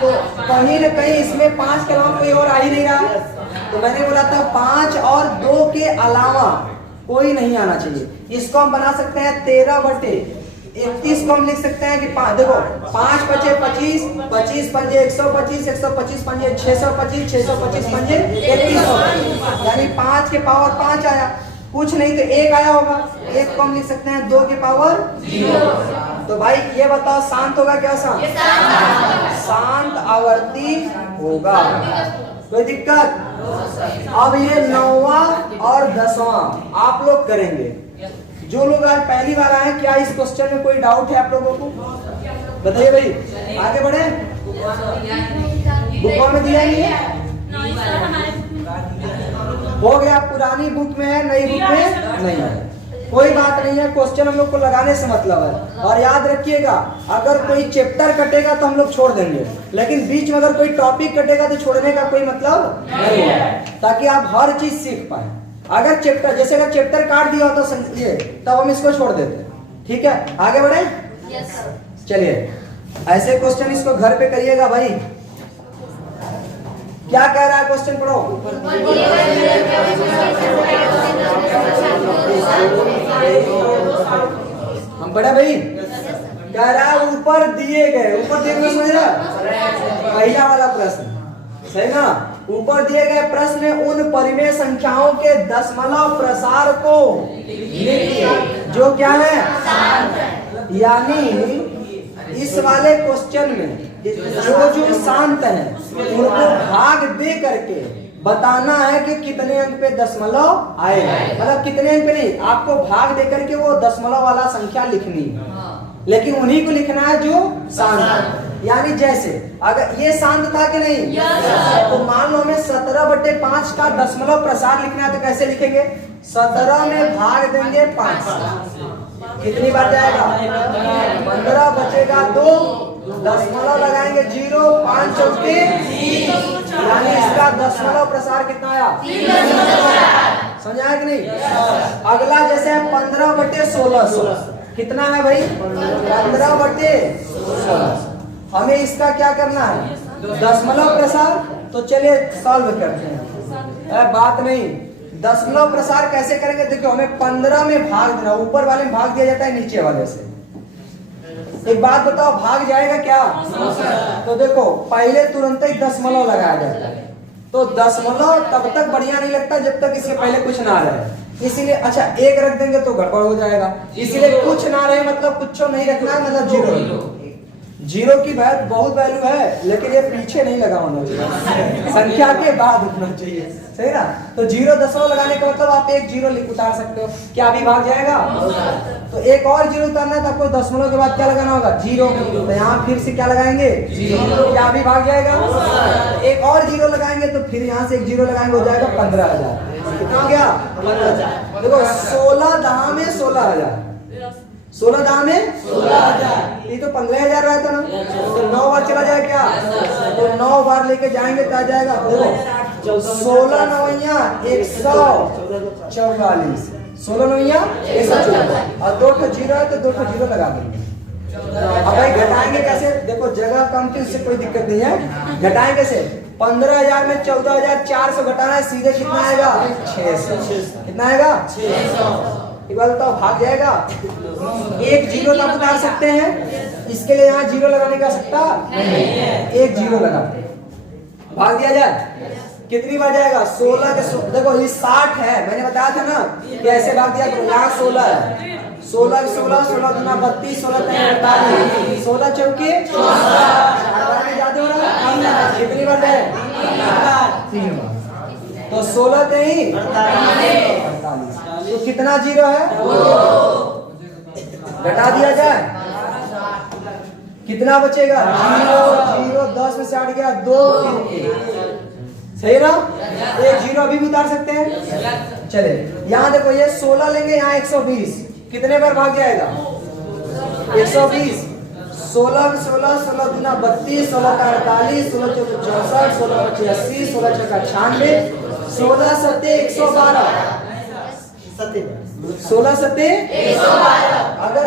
तो कहीं न कहीं इसमें 5 के अलावा कोई और आ ही नहीं रहा। तो मैंने बोला था 5 और 2 के अलावा कोई नहीं आना चाहिए। इसको हम बना सकते हैं 13/31 को हम लिख सकते हैं कि देखो 5 × 5 = 25, 25 × 5 = 125, 125 × 5 = 625, 625 × 5 = 3125, यानी 5 के पावर 5 आया। कुछ नहीं तो 1 आया होगा, 1 को हम लिख सकते हैं 2 के पावर 0। तो भाई ये बताओ शांत होगा क्या? शांत आवर्ती होगा। कोई दिक्कत? अब ये 9वां और 10वां आप लोग करेंगे। जो लोग आज पहली बार आए, क्या इस क्वेश्चन में कोई डाउट है आप लोगों को? बताइए भाई, आगे बढ़े। बुक में दिया नहीं है? हो गया, पुरानी बुक में है, नई बुक में नहीं है। कोई बात नहीं है, क्वेश्चन हम लोग को लगाने से मतलब है। और याद रखिएगा, अगर कोई चैप्टर कटेगा तो हम लोग छोड़ देंगे, लेकिन बीच में अगर कोई टॉपिक कटेगा तो छोड़ने का कोई मतलब नहीं है, ताकि आप हर चीज सीख पाए। अगर चैप्टर जैसे अगर चैप्टर काट दिया तो समझिए, तब हम इसको छोड़ देते हैं। ठीक है, आगे बढ़े। चलिए, ऐसे क्वेश्चन इसको घर पे करिएगा भाई। क्या कह रहा है क्वेश्चन? पढ़ो। हम पढ़े भाई। कह रहा है ऊपर दिए गए, ऊपर दिए गए समझ रहा? पहला वाला प्रश्न, सही ना? ऊपर दिए गए प्रश्न उन परिमेय संख्याओं के दशमलव प्रसार को लिखिए जो क्या है, यानी इस वाले क्वेश्चन में जो शांत है उनको भाग दे करके बताना है कि कितने अंक पे दशमलव आए। मतलब कितने अंक पे नहीं, आपको भाग दे करके वो दशमलव वाला संख्या लिखनी है, लेकिन उन्हीं को लिखना है जो शांत है। यानी जैसे अगर ये शांत था कि नहीं, तो मान लो हमें 17/5 का दशमलव प्रसार लिखना है, तो कैसे लिखेंगे? 17 में भाग देंगे 5, कितनी बार जाएगा? 15 बचेगा 2, दशमलव लगाएंगे 0, 5 चौके यानी इसका दशमलव प्रसार कितना आया? समझ आया कि नहीं? अगला जैसे 15/1600 कितना है भाई? 15/1600। हमें इसका क्या करना है? दशमलव प्रसार। तो चलिए सॉल्व करते हैं। बात नहीं, दशमलव प्रसार कैसे करेंगे? देखो हमें 15 में भाग देना, ऊपर वाले में भाग दिया जाता है नीचे वाले से। एक बात बताओ, भाग जाएगा क्या? तो देखो पहले तुरंत ही दशमलव लगाया जाता है। तो दशमलव तब तक बढ़िया नहीं लगता जब तक इसके पहले कुछ ना रहे। इसीलिए अच्छा एक रख देंगे तो गड़बड़ हो जाएगा। इसीलिए कुछ ना रहे मतलब कुछ नहीं रखना है, मतलब जीरो। जीरो की बहुत वैल्यू है, लेकिन ये पीछे नहीं लगा होना चाहिए, संख्या के बाद होना चाहिए, सही ना? तो 0.0 लगाने का मतलब आप एक जीरो उतार सकते हो। क्या अभी भाग जाएगा? तो एक और जीरो उतारना है तो आपको दशमलव के बाद क्या लगाना होगा? जीरो। तो यहाँ फिर से क्या लगाएंगे? जीरो। क्या अभी भाग जाएगा? एक और जीरो लगाएंगे तो फिर यहाँ से एक जीरो लगाएंगे, हो जाएगा 15,000। कितना हो गया? 15,000। देखो 16 दहा में 16,000, 16 दहा में 16,000। ये तो 15,000 रहा था ना, तो 9 बार चला जाए क्या? तो 9 बार लेके जाएंगे तो आ जाएगा। देखो 16 नवैया 144, 16 नवैया 144 और 2 जीरो है तो 2 जीरो लगा देंगे। अब भाई घटाएंगे कैसे? देखो जगह कम थी, उससे कोई दिक्कत नहीं है। घटाएंगे कैसे? 15,000 में 14,400 घटाना है, सीधे कितना आएगा? 600। कितना आएगा? 600। एक बात बताओ, भाग जाएगा? एक जीरो तब उतार सकते हैं, इसके लिए यहाँ जीरो लगाने का सकता नहीं है। एक जीरो लगाते हैं, भाग दिया जाए। कितनी बार जाएगा? 16 के देखो ये 60 है, मैंने बताया था ना कि ऐसे भाग दिया करो। यहाँ 16 है, 16 के 16, 16 दूना 32, 16 48, 16 चौके 64 ज्यादा हो रहा है। कितनी बार जाए? 3 बार। तो 16 ते ही 48। तो कितना जीरो है? घटा दिया जाए, कितना बचेगा? जीरो। जीरो 10 में से हट गया 2, सही ना? एक जीरो अभी भी उतार सकते हैं। चले यहाँ देखो, ये 16 लेंगे, यहाँ 120, कितने बार भाग जाएगा? 120। 16 में 16, 16 दूना 32, 16 का 48, 16 चौके 64, 16 पचे 80, 16 चौका 96, 16 सत्ते 112, 16 सत्ते 112। अगर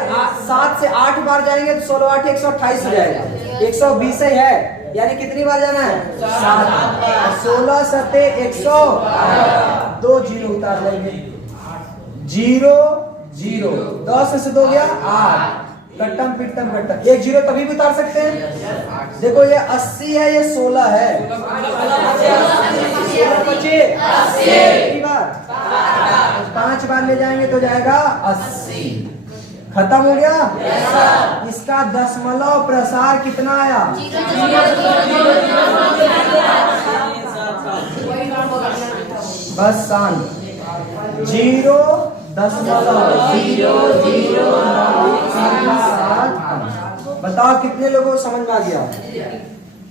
7 से 8 बार जाएंगे तो 16 8 128 हो जाएगा। 120 ही है, यानी कितनी बार जाना है? 7। 16 सत्ते 112, 2 जीरो उतार लेंगे। 0 0, 10 से 2 गया 8, कट्टम पिट्टम कट्टम। एक जीरो तभी भी उतार सकते हैं। देखो ये 80 है, ये 16 है, 16 बचे 80 बार, 5 बार ले जाएंगे तो जाएगा 80। खत्म हो गया? इसका दशमलव प्रसार कितना आया? बस शांत। 0.007। बताओ कितने लोगों को समझ में आ गया?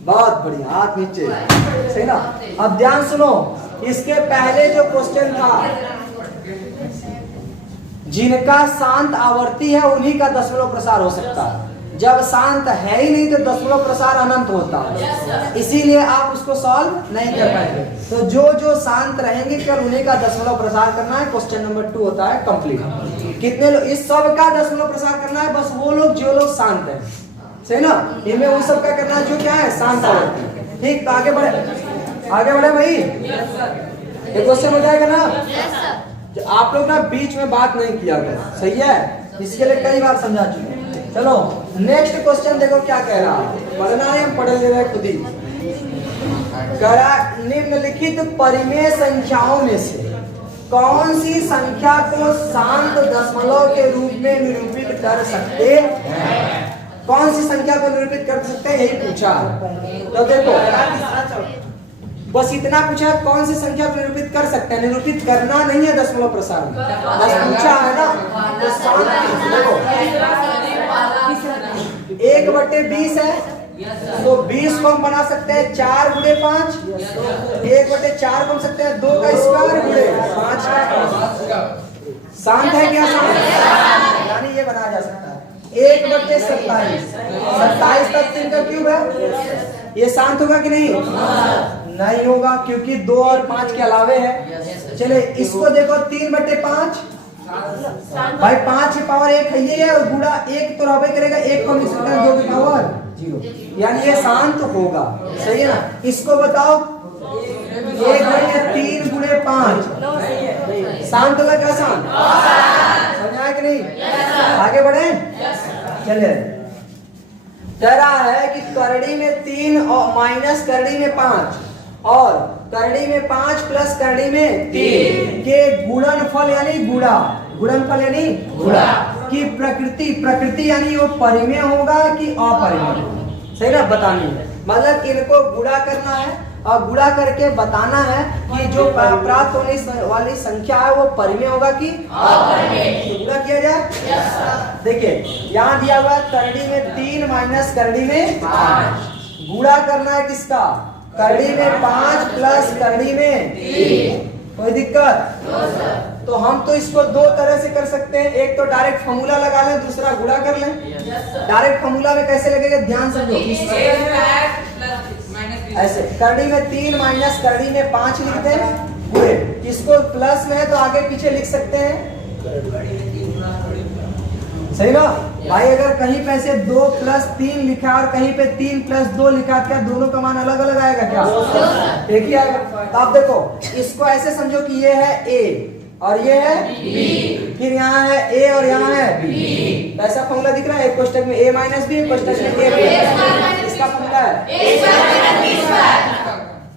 बहुत बढ़िया, हाथ नीचे, सही ना? अब ध्यान सुनो, इसके पहले जो क्वेश्चन था, जिनका शांत आवर्ती है उन्हीं का दशमलव प्रसार हो सकता है। जब शांत है ही नहीं तो दशमलव प्रसार अनंत होता है, इसीलिए आप उसको सॉल्व नहीं कर पाएंगे। तो जो शांत रहेंगे केवल उन्हीं का दशमलव प्रसार करना है। क्वेश्चन नंबर 2 होता है कंप्लीट। कितने लोग इस सब का दशमलव प्रसार करना है? बस वो लोग जो लोग शांत है, सही ना? इनमें उन सब का करना है जो क्या है? शांत आवर्ती। ठीक, तो आगे बढ़े भाई। ये क्वेश्चन हो जाएगा ना? आप लोग ना बीच में बात नहीं किया गया, सही है? इसके लिए कई बार समझा चुके। चलो नेक्स्ट क्वेश्चन देखो क्या कह रहा है। पढ़ना है, हम पढ़ ले रहे खुद ही। करा निम्नलिखित परिमेय संख्याओं में से कौन सी संख्या को शांत दशमलव के रूप में निरूपित कर सकते हैं? कौन सी संख्या को निरूपित कर सकते हैं, यही पूछा। तो देखो बस इतना पूछा, कौन सी संख्या को निरूपित कर सकते हैं। निरूपित करना नहीं है दशमलव प्रसार में, बस पूछा है ना। तो देखो 1/20 है, तो 20 को हम बना सकते हैं 4 गुणे 5। 1/4 बन सकते हैं 2 का स्क्वायर गुणे 5 का। शांत है क्या? शांत, यानी ये बनाया जा सकता है। 1/27, 27 तक 3 का क्यूब है, ये शांत होगा कि नहीं? नहीं होगा क्योंकि 2 और 5 के अलावे है। चले इसको देखो 3/5 भाई 5 की पावर 1 है ये और गुणा 1 तो रहबे करेगा, 1 को मिक्स करना 2 की पावर 0 यानी ये शांत होगा। सही है ना। इसको बताओ 1/3 × 5 शांत होगा क्या? शांत समझ आया कि नहीं? आगे बढ़े चलिए। कह रहा है कि करड़ी में 3 और माइनस करड़ी में 5 और करड़ी में 5 प्लस करड़ी में 3 के गुणनफल यानी गुणा, गुणनफल यानी गुणा की प्रकृति यानी वो परिमेय होगा कि अपरिमेय। सही ना। बतानी है मतलब इनको गुणा करना है और गुणा करके बताना है कि जो प्राप्त होने वाली संख्या है वो परिमेय होगा कि अपरिमेय। गुणा किया जाए। देखिए यहाँ दिया हुआ करड़ी में 3 माइनस करड़ी में 5। गुणा करना है किसका? करड़ी में 5 प्लस करड़ी में 3। कोई दिक्कत? तो हम तो इसको 2 तरह से कर सकते हैं। एक तो डायरेक्ट फॉर्मूला लगा लें, दूसरा गुणा कर लें। डायरेक्ट फॉर्मूला में कैसे लगेगा ध्यान समझो। ऐसे करड़ी में 3 माइनस करड़ी में 5 लिखते हैं गुणे। इसको प्लस में है तो आगे पीछे लिख सकते हैं। सही ना भाई। अगर कहीं पे से 2 + 3 लिखा और कहीं पे 3 + 2 लिखा, क्या दोनों का मान अलग अलग आएगा क्या? एक ही आएगा। तो आप देखो इसको ऐसे समझो कि ये है A और ये है B, फिर यहाँ है A और यहाँ है B। ऐसा फॉर्मूला दिख रहा है। एक कोष्टक में A - B, एक कोष्टक में A+। इसका फॉर्मूला है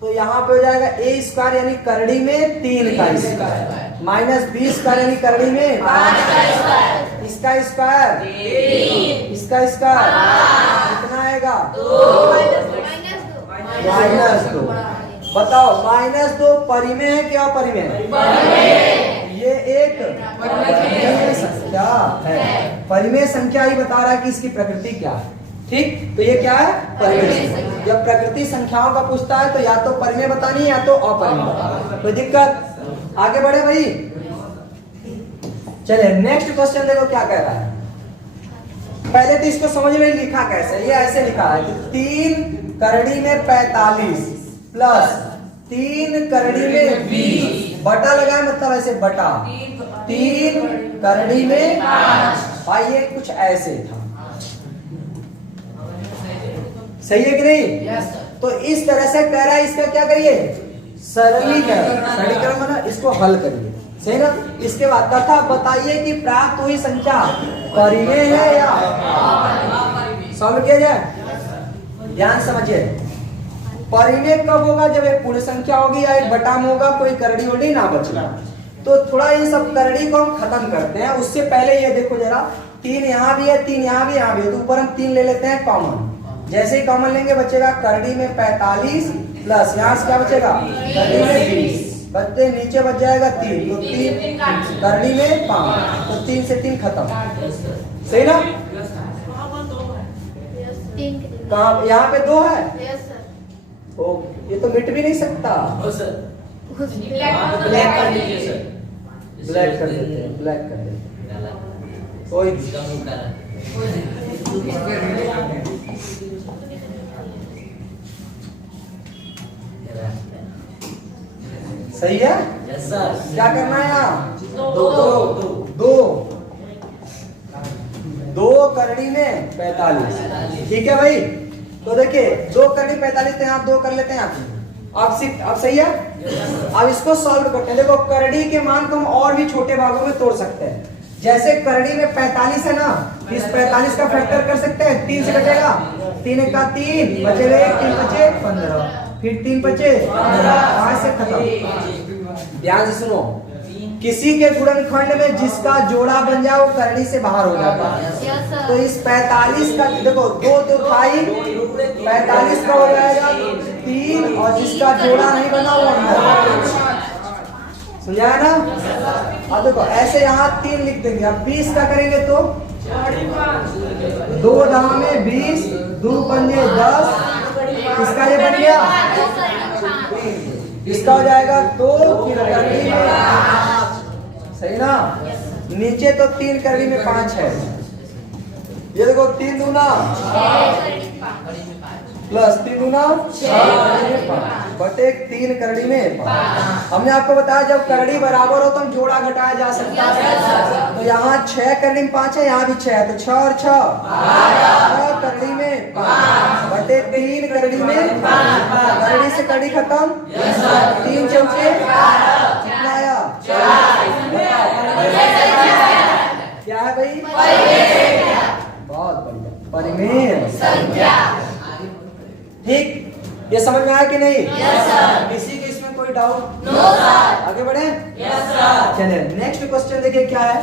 तो यहाँ पे हो जाएगा A² यानी करड़ी में 3 का स्क्वायर माइनस B² यानी करड़ी में 5 का स्क्वायर। इसका स्क्वायर इसका स्क्वायर कितना आएगा? -2। बताओ -2 परिमेय है क्या अपरिमेय? ये एक परिमेय संख्या है। परिमेय संख्या ही बता रहा है कि इसकी प्रकृति क्या है। ठीक। तो ये क्या है? परिमेय संख्या। जब प्रकृति संख्याओं का पूछता है तो या तो परिमेय बतानी है या तो अपरिमेय बतानी है। कोई दिक्कत? आगे बढ़े भाई। चलिए नेक्स्ट क्वेश्चन देखो क्या कह रहा है। पहले तो इसको समझ में लिखा कैसे। ये ऐसे लिखा है कि 3 करड़ी में 45 प्लस 3 करड़ी में 20 बटा लगाए, मतलब ऐसे बटा 3 करड़ी में 5। भाई ये कुछ ऐसे था। सही है कि नहीं? yes, तो इस तरह से कह रहा है। इसका क्या करिए? सरलीकरण माना इसको हल करिए। सही ना। इसके बाद तथा बताइए कि प्राप्त हुई संख्या परिमेय है या सॉल्व किया जाए। ध्यान समझिए। परिमेय कब होगा? जब एक पूर्ण संख्या होगी या एक बटा में होगा, कोई करड़ी उड़ी ना बचेगा। तो थोड़ा ये सब करड़ी को हम खत्म करते हैं। उससे पहले ये देखो जरा 3 यहाँ भी है, 3 यहाँ भी, यहाँ भी है। तो ऊपर हम 3 ले लेते हैं कॉमन। जैसे ही कॉमन लेंगे बचेगा करड़ी में 45 प्लस यहाँ से क्या बचेगा? करड़ी में 20 बचते, नीचे बच जाएगा 3 तो 3 करड़ी में 5 तो 3 से 3 खत्म। सही ना। कहाँ? यहाँ पे 2 है। ओ ये तो मिट भी नहीं सकता। ब्लैक कर दीजिए सर। ब्लैक कर देते हैं, ब्लैक कर देते हैं। कोई सही है। yes, क्या करना है यहाँ? 2 करड़ी में 45। ठीक है भाई। तो देखिए 2 करड़ी 45 थे, आप 2 कर लेते हैं। अब सही है। अब इसको सॉल्व करते हैं। देखो करड़ी के मान को हम और भी छोटे भागों में तोड़ सकते हैं। जैसे करड़ी में 45 है ना, इस 45 का फैक्टर कर सकते हैं। 3 से कटेगा, 3 का 3 बचेगा, 3 बचे 15, फिर 3 बचे 5 से खत्म। ध्यान से सुनो। किसी के गुणनखंड में जिसका जोड़ा बन जाए वो करड़ी से बाहर हो जाता है। तो इस 45 का देखो 2 तो था ही, 45 का हो जाएगा 3 और जिसका जोड़ा नहीं बना वो अंदर। समझाया ना। अब देखो ऐसे यहाँ 3 लिख देंगे। अब 20 का करेंगे तो 2 दाम में 20, 2 पंजे 10। इसका ये बन गया। इसका हो जाएगा 2 फिर करड़ी में 5। सही ना। नीचे तो 3 करड़ी में 5 है। ये देखो 3 दूना प्लस 3 दूना 6 बटे 3 करड़ी में 5। हमने आपको बताया जब करड़ी बराबर हो तो हम जोड़ा घटाया जा सकता है। तो यहाँ 6 करड़ी में 5 है, यहाँ भी 6 है, तो 6 और 6 12 करड़ी में 5 बटे 3 करड़ी में 5। करड़ी से करड़ी खत्म, 3 चौके कितना आया? क्या है भाई? बहुत बढ़िया, परिमेय संख्या। ठीक, ये समझ में आया कि नहीं? किसी के इसमें कोई डाउट? आगे बढ़े? चलिए नेक्स्ट क्वेश्चन देखिए क्या है।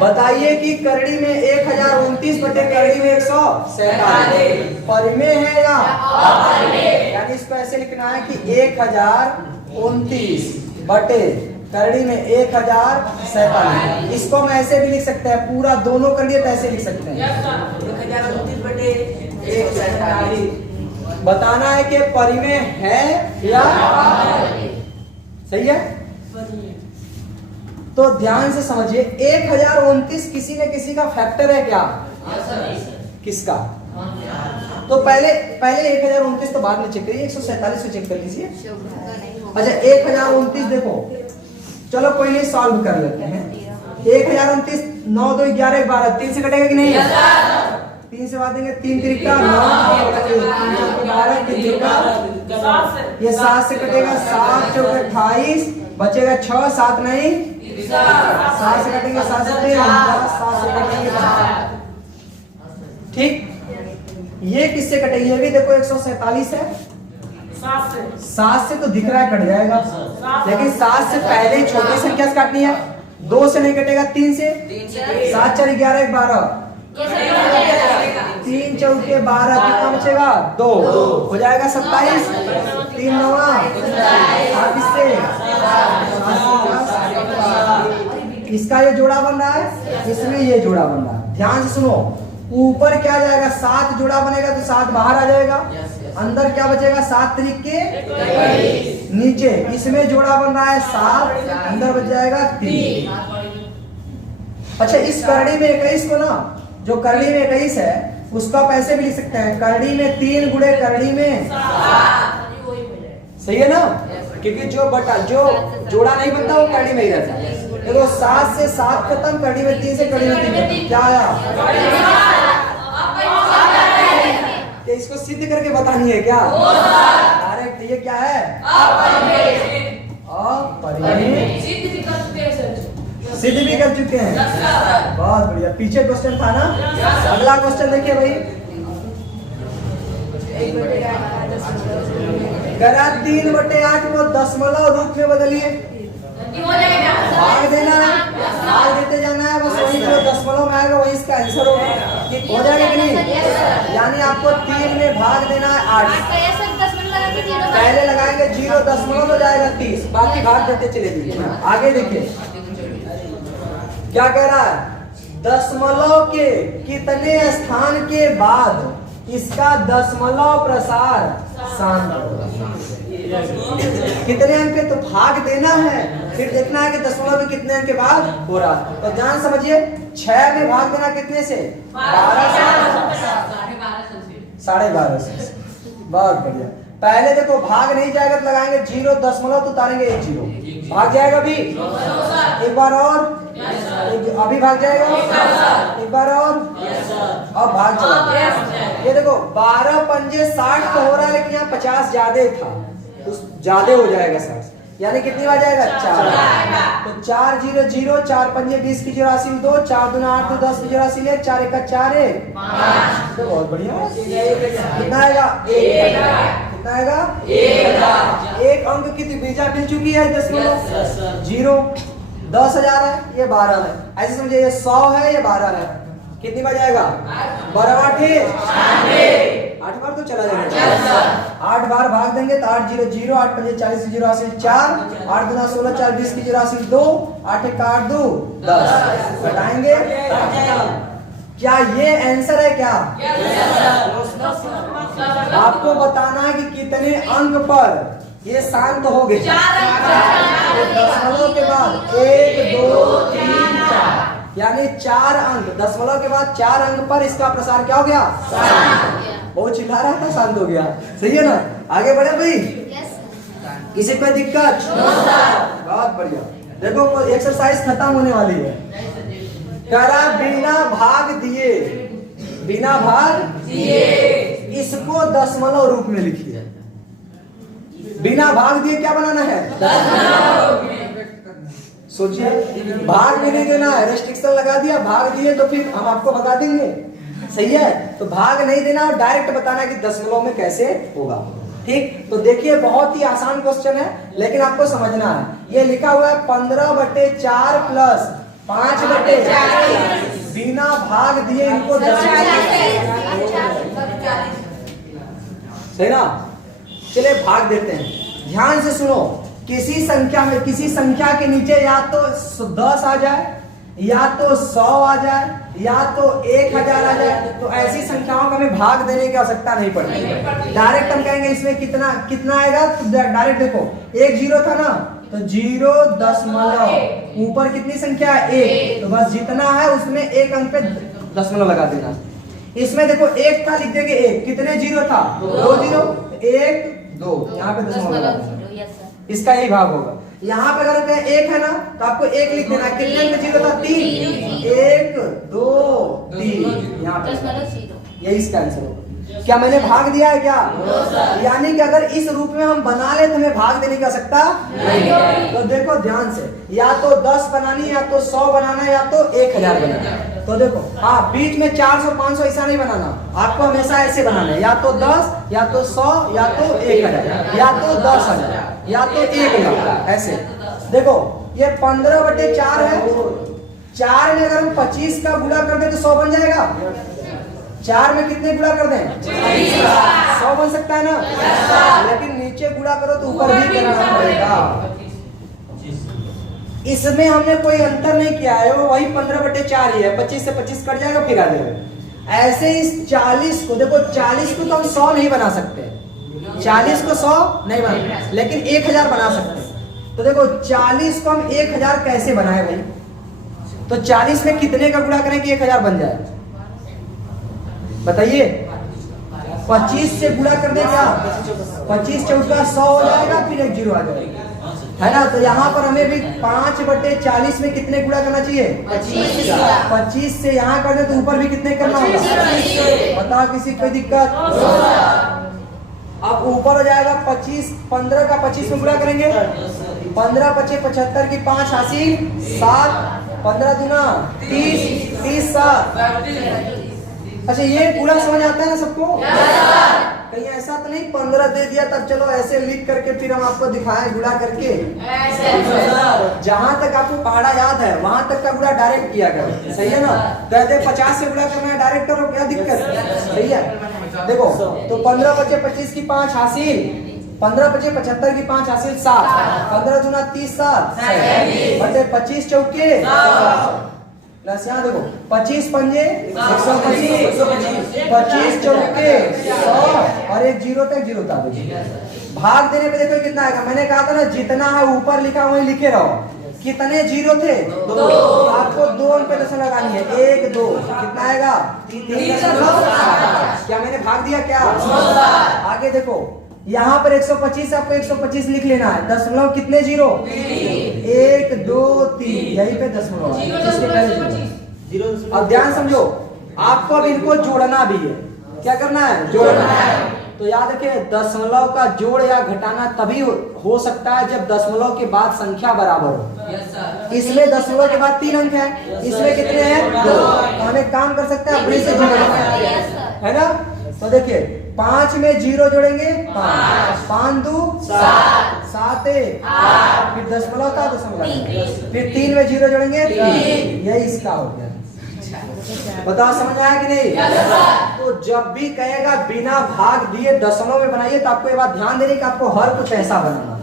बताइए कि करड़ी में 1029 बटे करड़ी में 147 परिमेय है या अपरिमेय? यानी इसको ऐसे लिखना है कि 1029 बटे करड़ी में 1047। इसको हम ऐसे भी लिख सकते हैं, पूरा दोनों कर लिए तो ऐसे लिख सकते हैं 1029 बटे 147। बताना है कि परिमेय है या सही है? तो ध्यान से समझिए, 1029 किसी न किसी का फैक्टर है क्या? किसका? तो पहले 1029 तो बाद में चेक करिए, 147 को चेक कर लीजिए। अच्छा 1029 देखो, चलो कोई नहीं, सॉल्व कर लेते हैं। 1029 9 2 11 12 3 से कटेगा कि नहीं? 3 से बात देंगे, 3 त्रिका 9 12 3 त्रिका ये 7 से कटेगा, 7 चौक 28 बचेगा 6 7 नहीं 7 से कटेंगे, 7 से 7 से कटेंगे। ठीक, ये किससे कटेगी? ये भी देखो 147 है, 7 से तो दिख रहा है कट जाएगा, लेकिन 7 से पहले ही छोटी संख्या से काटनी है। 2 से नहीं कटेगा, 3 से 7 4 11 12 3 चौके 12 कितना बचेगा? 2 हो जाएगा 27 3 9 इसका ये जोड़ा बन रहा है, इसमें ये जोड़ा बन रहा है। ध्यान से सुनो, ऊपर क्या जाएगा? 7 जोड़ा बनेगा तो 7 बाहर आ जाएगा, अंदर क्या बचेगा? 7 त्रिक के नीचे इसमें जोड़ा बन रहा है 7, अंदर बच जाएगा 3। अच्छा इस करड़ी में 21 को ना, जो करड़ी में 21 है उसका आप ऐसे भी लिख सकते हैं, करड़ी में 3 गुणे करड़ी में 7। सही है ना? क्योंकि जो जोड़ा नहीं बनता वो करड़ी में ही रहता है। देखो 7 से 7 खत्म, करड़ी में 3 से करड़ी में 3 क्या आया? इसको सिद्ध करके बतानी है क्या? अरे ये क्या है? अपरिमेय। सिद्ध भी कर चुके हैं, बहुत बढ़िया। पीछे क्वेश्चन था ना, अगला क्वेश्चन देखिए भाई। करा 3/8 को दशमलव रूप में बदलिए, भाग देना है, भाग देते जाना है, बस वही जो दशमलव में आएगा वही इसका आंसर होगा। हो जाएगा कि नहीं? यानी आपको 3 में भाग देना है 8, पहले लगाएंगे 0 दशमलव हो जाएगा 30, बाकी भाग देते चले जाइए। आगे देखिए क्या कह रहा है? दशमलव के कितने स्थान के बाद इसका दशमलव प्रसार शांत होगा? कितने अंक पे? तो भाग देना है, फिर देखना है कि दशमलव में कितने अंक के बाद हो रहा। तो ध्यान समझिए, 6 में भाग देना कितने से? 12 से 12.5 से। बहुत बढ़िया। पहले देखो भाग नहीं जाएगा तो लगाएंगे 0 दशमलव तो उतारेंगे 1 0, भाग जाएगा भी। एक बार और, अभी भाग जाएगा, एक बार और, अब भाग जाएगा। ये देखो 12 पंजे 60 तो हो रहा है, लेकिन यहाँ 50 ज्यादा था तो ज्यादा हो जाएगा 60, यानी कितनी बार जाएगा? 4। तो 4 0 0 4 पंजे 20 की 84 2 4 2 8 2 10 की 84 ले 4 1 4 5। तो बहुत बढ़िया। कितना आएगा? 1। कितना आएगा? 1 अंक की त्रिभुजा मिल चुकी है, दशमलव 0 10,000 है, ये 12 है। ऐसे समझिए, ये 100 है, ये 12 है। कितनी बार जाएगा? 12 8 बार तो चला जाएगा। 8 बार भाग देंगे तो 8 0 0 8 5 40 0 80 4 8 2 16 4 20 की 84 2 8 1 8 2 10 घटाएंगे। क्या ये आंसर है क्या? आपको बताना है कि कितने अंक पर ये शांत हो गए। दशमलव के बाद 1 2 3 4, यानी 4 अंक, दशमलव के बाद 4 अंक पर इसका प्रसार क्या हो गया? बहुत चिल्ला रहा था, शांत हो गया। सही है ना? आगे बढ़े भाई, यस सर। किसी कोई दिक्कत? बहुत बढ़िया। देखो एक्सरसाइज खत्म होने वाली है। करा बिना भाग दिए, बिना भाग दिए इसको दशमलव रूप में लिखिए। बिना भाग दिए क्या बनाना है? सोचिए, भाग भी नहीं देना है, रेस्ट्रिक्शन लगा दिया, भाग दिए तो फिर हम आपको बता देंगे, सही है? तो भाग नहीं देना और डायरेक्ट बताना कि दशमलव में कैसे होगा। ठीक, तो देखिए बहुत ही आसान क्वेश्चन है, लेकिन आपको समझना है। ये लिखा हुआ है 15/4 प्लस 5/4, बिना भाग दिए इनको सही ना? चलिए भाग देते हैं, ध्यान से सुनो। किसी संख्या में, किसी संख्या के नीचे या तो 10 आ जाए, या तो 100 आ जाए, या तो 1000 आ जाए, तो ऐसी संख्याओं का हमें भाग देने की आवश्यकता नहीं पड़ती। डायरेक्ट हम कहेंगे इसमें कितना कितना आएगा, तो डायरेक्ट देखो 1 0 था ना, तो 0 दशमलव, ऊपर कितनी संख्या है 1, तो बस जितना है उसमें एक अंक पे दशमलव लगा देना। इसमें देखो 1 था, लिख देंगे 1, कितने 0 था 2 0, 1 2, यहाँ पे दशमलव लगा देना। इसका यही भाग होगा। यहाँ पे अगर 1 है ना, तो आपको 1 लिख देना। कितने में 0 था 3, 1 2 3, यहाँ पे यही इसका आंसर होगा। क्या मैंने भाग दिया है क्या? यानी कि अगर इस रूप में हम बना ले तो हमें भाग देने की आवश्यकता नहीं। तो देखो ध्यान से, या तो 10 बनानी, या तो 100 बनाना, या तो 1000 बनाना। तो देखो हाँ, बीच में 400 500 ऐसा नहीं बनाना, आपको हमेशा ऐसे बनाना है, या तो 10, या तो 100, या तो 1000, या तो 10,000, या तो 1,00,000, ऐसे। देखो ये 15/4 है, 4 में अगर हम 25 का गुणा कर दे तो 100 बन जाएगा। 4 में कितने गुणा कर दें? 100 बन सकता है ना? लेकिन नीचे गुणा करो तो ऊपर भी करना पड़ेगा। इसमें हमने कोई अंतर नहीं किया है, वो वही 15/4 ही है। 25 से 25 कट जाएगा, फिर आ जाएगा। ऐसे इस 40 को देखो, 40 को तो हम 100 नहीं बना सकते, 40 को 100 नहीं बना, लेकिन 1000 बना सकते हैं। तो देखो 40 को हम 1000 कैसे बनाए भाई? तो 40 में कितने का गुणा करें कि 1000 बन जाए? बताइए। 25 से गुणा कर दे क्या? 25 चौका 100 हो जाएगा, फिर एक 0 आ जाएगा, है ना? तो यहाँ पर हमें भी 5/40 में कितने गुणा करना चाहिए? 25 से यहाँ कर दे तो ऊपर भी कितने करना होगा? बताओ किसी कोई दिक्कत? अब ऊपर हो जाएगा 25, 15 का 25 में गुणा करेंगे, 15 25 75 की 5 हासिल 7, 15 दूना 30, 30 7। अच्छा ये पूरा समझ आता है ना सबको? कहीं ऐसा तो नहीं 15 दे दिया तब चलो ऐसे लिख करके फिर हम आपको दिखाएं गुणा करके? जहां तक आपको पहाड़ा याद है वहां तक का गुणा डायरेक्ट किया करो, सही है ना? कहते 50 से गुणा करना है, डायरेक्ट करो, क्या दिक्कत? सही है। देखो तो 15 बचे 25 की 5 हासिल, 15 बचे 75 की 5 हासिल 7, 15 दूना 30 7 बटे 25 चौके प्लस यहाँ देखो 25 पंजे 125, 25 चौके 100 और एक 0 तक 0 था। भाग देने पे देखो कितना आएगा। मैंने कहा था ना जितना है ऊपर लिखा वही लिखे रहो। कितने 0 थे? 2। आपको 2 अंक पे दशमलव लगानी है, 1 2 कितना आएगा? 3। क्या मैंने भाग दिया क्या? आगे देखो यहाँ पर 125 आपको 125 लिख लेना है। दशमलव कितने 0? 1 2 3, यही पे दशमलव। अब ध्यान समझो, आपको अब इनको जोड़ना भी है। क्या करना है? जोड़ना है। तो याद रखिए दशमलव का जोड़ या घटाना तभी हो सकता है जब दशमलव के बाद संख्या बराबर हो। इसमें दशमलव के बाद 3 अंक है, इसमें कितने हैं? 2। तो हम एक काम कर सकते हैं, अपने से जोड़ना है ना? तो देखिए 5 में 0 जोड़ेंगे 5, 5 2 7, 7 8, फिर दशमलव था दशमलव, फिर 3 में 0 जोड़ेंगे 3, यही इसका हो गया। बताओ समझ आया कि नहीं? तो जब भी कहेगा बिना भाग दिए दशमलव में बनाइए तो आपको ये बात ध्यान देनी कि आपको हर कुछ ऐसा बनाना है।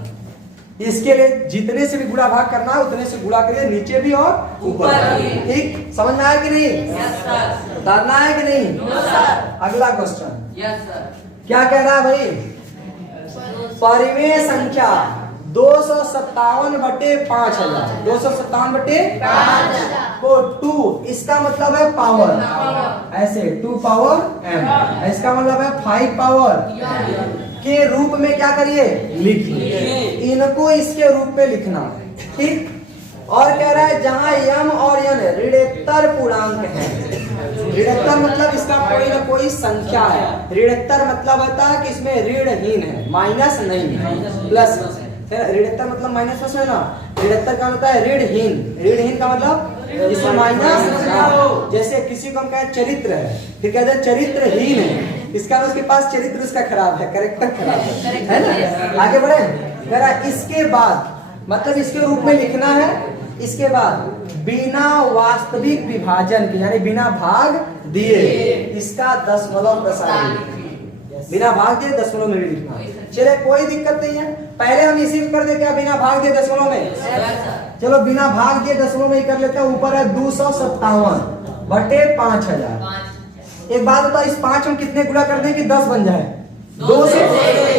इसके लिए जितने से भी गुणा भाग करना है उतने से गुणा करिए, नीचे भी और ऊपर भी। ठीक समझ में आया कि नहीं? बताना है कि नहीं? अगला क्वेश्चन क्या कह रहा है भाई? परिमेय संख्या 257 बटे 5000, 257 बटे 5000 को 2, इसका मतलब है पावर, ऐसे 2 पावर m, इसका मतलब है 5 पावर के रूप में क्या करिए, लिखिए। इनको इसके रूप में लिखना है, ठीक। और कह रहा है जहां यम और यन ऋणोत्तर पूर्णांक है, ऋणोत्तर मतलब इसका कोई ना कोई संख्या है। ऋणोत्तर मतलब होता है कि इसमें ऋणहीन है, माइनस नहीं है, प्लस। ऋणोत्तर मतलब माइनस प्लस है ना, ऋणोत्तर का होता है ऋणहीन। ऋणहीन का मतलब इसमें माइनस, जैसे किसी को हम कहें चरित्र है, फिर कहते हैं चरित्रहीन है, इसका उसके पास चरित्र उसका खराब है, कैरेक्टर खराब है ना। आगे बढ़े, जरा इसके बाद मतलब इसके रूप में लिखना है। इसके बाद बिना वास्तविक विभाजन के, यानी बिना भाग दिए इसका दशमलव प्रसारण, बिना भाग दिए दशमलव में भी लिखना। चले कोई दिक्कत नहीं है, पहले हम इसी में कर दे क्या, बिना भाग दिए दशमलव में। चलो बिना भाग दिए दशमलव में ही कर लेते हैं। ऊपर है 257 बटे 5000। एक बात होता है, इस 5 हम कितने गुणा कर दें कि 10 बन जाए, 2 से,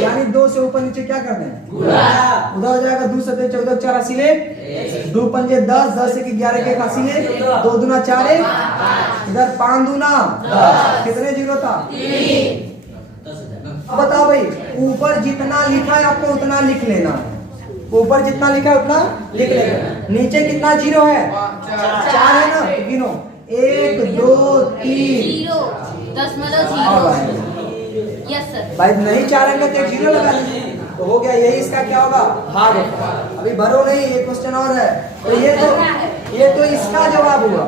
यानी 2 से ऊपर नीचे क्या कर दें, उधर हो जाएगा 2 7 14 4 80 ले, 2 पंजे 10, 10 1 11 के 80 ले, 2 दूना 4 इधर 5 दूना 10, कितने जीरो था, 3। अब बताओ भाई, ऊपर जितना लिखा है आपको उतना लिख लेना, ऊपर जितना लिखा है उतना लिख लेना। नीचे कितना जीरो है, 4 है ना, गिनो 1 2 3 0.0 यस सर। भाई नहीं 4 अंक तो 1 जीरो लगा लीजिए तो हो गया। यही इसका क्या होगा, भाग। अभी भरो नहीं, ये क्वेश्चन और है। तो ये तो इसका जवाब हुआ,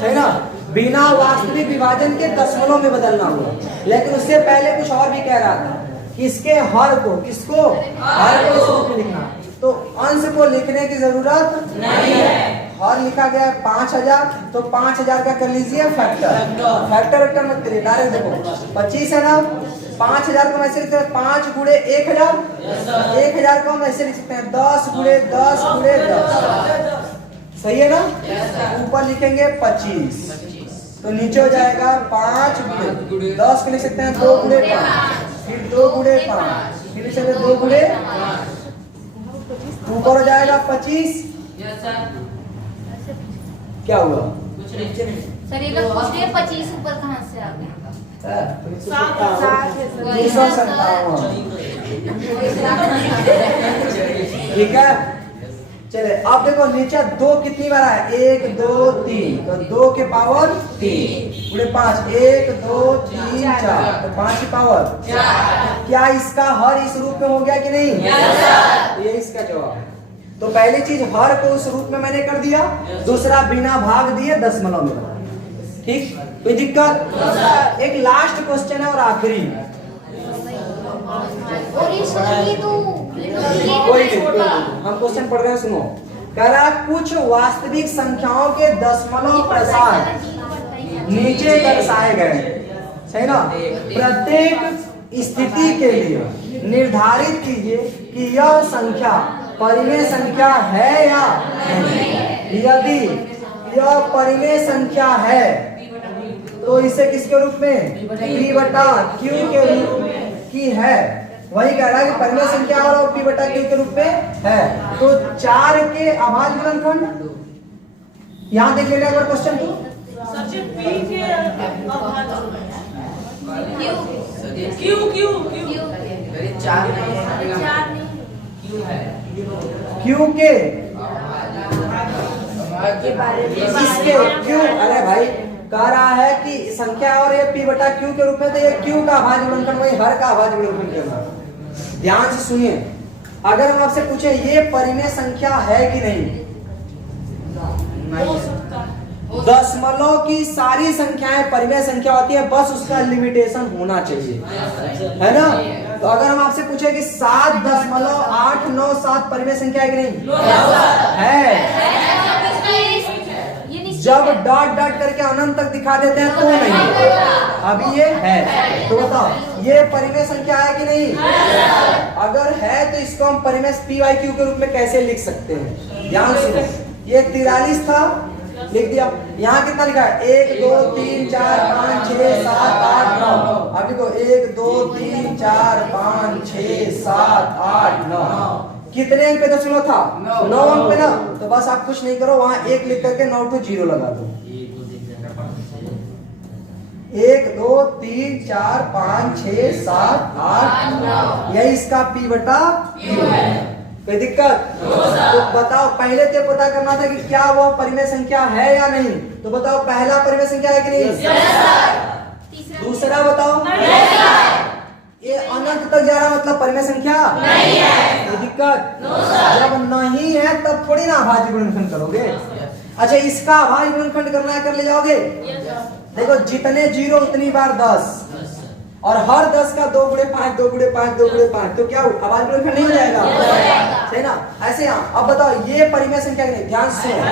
सही ना। बिना वास्तविक विभाजन के दशमलव में बदलना हुआ। लेकिन उससे पहले कुछ और भी कह रहा था कि इसके हर को, किसको, हर को इस रूप में लिखना। तो अंश को लिखने की जरूरत नहीं है। हर लिखा गया है 5000, तो 5000 का कर लीजिए फैक्टर। फैक्टर मत करिए, डायरेक्ट देखो 25 है ना, 5000 को ऐसे लिखते हैं 5 गुणे 1000, 1000 को हम ऐसे लिख सकते हैं 10 गुणे 10 गुणे 10, सही है ना। ऊपर लिखेंगे 25, तो नीचे हो जाएगा 5 गुणे 10 को लिख सकते हैं 2 गुणे 5, फिर 2 गुणे 5, फिर लिख सकते हैं 2 गुणे, ऊपर हो जाएगा 25। क्या हुआ, सर ये लोग पूछ रहे हैं 25 ऊपर कहाँ से आ गया। 257। ठीक है, चले अब देखो नीचे 2 कितनी बार है, 1 2 3, तो 2 के पावर 3 गुणे 5, 1 2 3 4, तो 5 की पावर 4। क्या इसका हर इस रूप में हो गया कि नहीं, ये इसका जवाब है। तो पहली चीज हर को उस रूप में मैंने कर दिया, दूसरा बिना भाग दिए दशमलव में बना। ठीक, कोई दिक्कत। एक लास्ट क्वेश्चन है और आखिरी, और ये सर ये तो कोई नहीं, हम क्वेश्चन पढ़ रहे हैं, सुनो। कह रहा कुछ वास्तविक संख्याओं के दशमलव प्रसार नीचे दर्शाए गए, सही ना। प्रत्येक स्थिति के लिए निर्धारित कीजिए कि यह संख्या परिमेय संख्या है या नहीं। यदि यह परिमेय संख्या है तो इसे किसके रूप में, p बटा q के रूप में की है। वही कह रहा है कि परिमेय संख्या और p बटा q के रूप में है। तो 4 के अभाज्य गुणनखंड, यहाँ देख लेना एक बार क्वेश्चन। तो क्यों के इसके क्यों, अरे भाई कह रहा है कि संख्या और ये p बटा q के रूप में, तो ये q का अभाज्य गुणनखंड वही हर का अभाज्य गुणनखंड करना। ध्यान से सुनिए, अगर हम आपसे पूछे ये परिमेय संख्या है कि नहीं, दशमलव की सारी संख्याएं परिमेय संख्या होती है, बस उसका लिमिटेशन होना चाहिए, है ना। तो अगर हम आपसे पूछे कि 7.897 परिमेय संख्या है कि नहीं, है। जब डॉट डॉट करके अनंत तक दिखा देते हैं तो नहीं, अभी ये है। तो बताओ ये परिमेय संख्या है कि नहीं, अगर है तो इसको हम परिमेय p बाई q के रूप में कैसे लिख सकते हैं। ध्यान सुनो, ये 43 था, लिख दिया। यहाँ कितना लिखा है, 1 2 3 4 5 6 7 8 9। अब देखो 1 2 3 4 5 6 7 8 9, कितने अंक पे दशमलव था, 9 अंक पे ना। तो बस आप कुछ नहीं करो, वहां 1 लिख करके 9 to 0 लगा दो। 1 2 3 4 5 6 7 8 यही इसका P बटा Q है। कोई दिक्कत? तो बताओ, पहले तो पता करना था कि क्या वो परिमेय संख्या है या नहीं। तो बताओ पहला परिमेय संख्या है कि नहीं? दूसरा बताओ, ये अनंत तक जा रहा मतलब परिमेय संख्या नहीं है। कोई दिक्कत? जब नहीं है तब थोड़ी ना अभाज्य गुणनखंड करोगे। अच्छा, इसका अभाज्य गुणनखंड करना है, कर ले जाओगे। देखो, जितने जीरो उतनी बार 10, और हर 10 का 2 गुणे 5 2 गुणे 5 2 गुणे 5, तो क्या अभाज्य गुणनखंड नहीं हो जाएगा? है ना? ऐसे यहाँ अब बताओ, ये परिमेय संख्या नहीं। ध्यान से सुनो,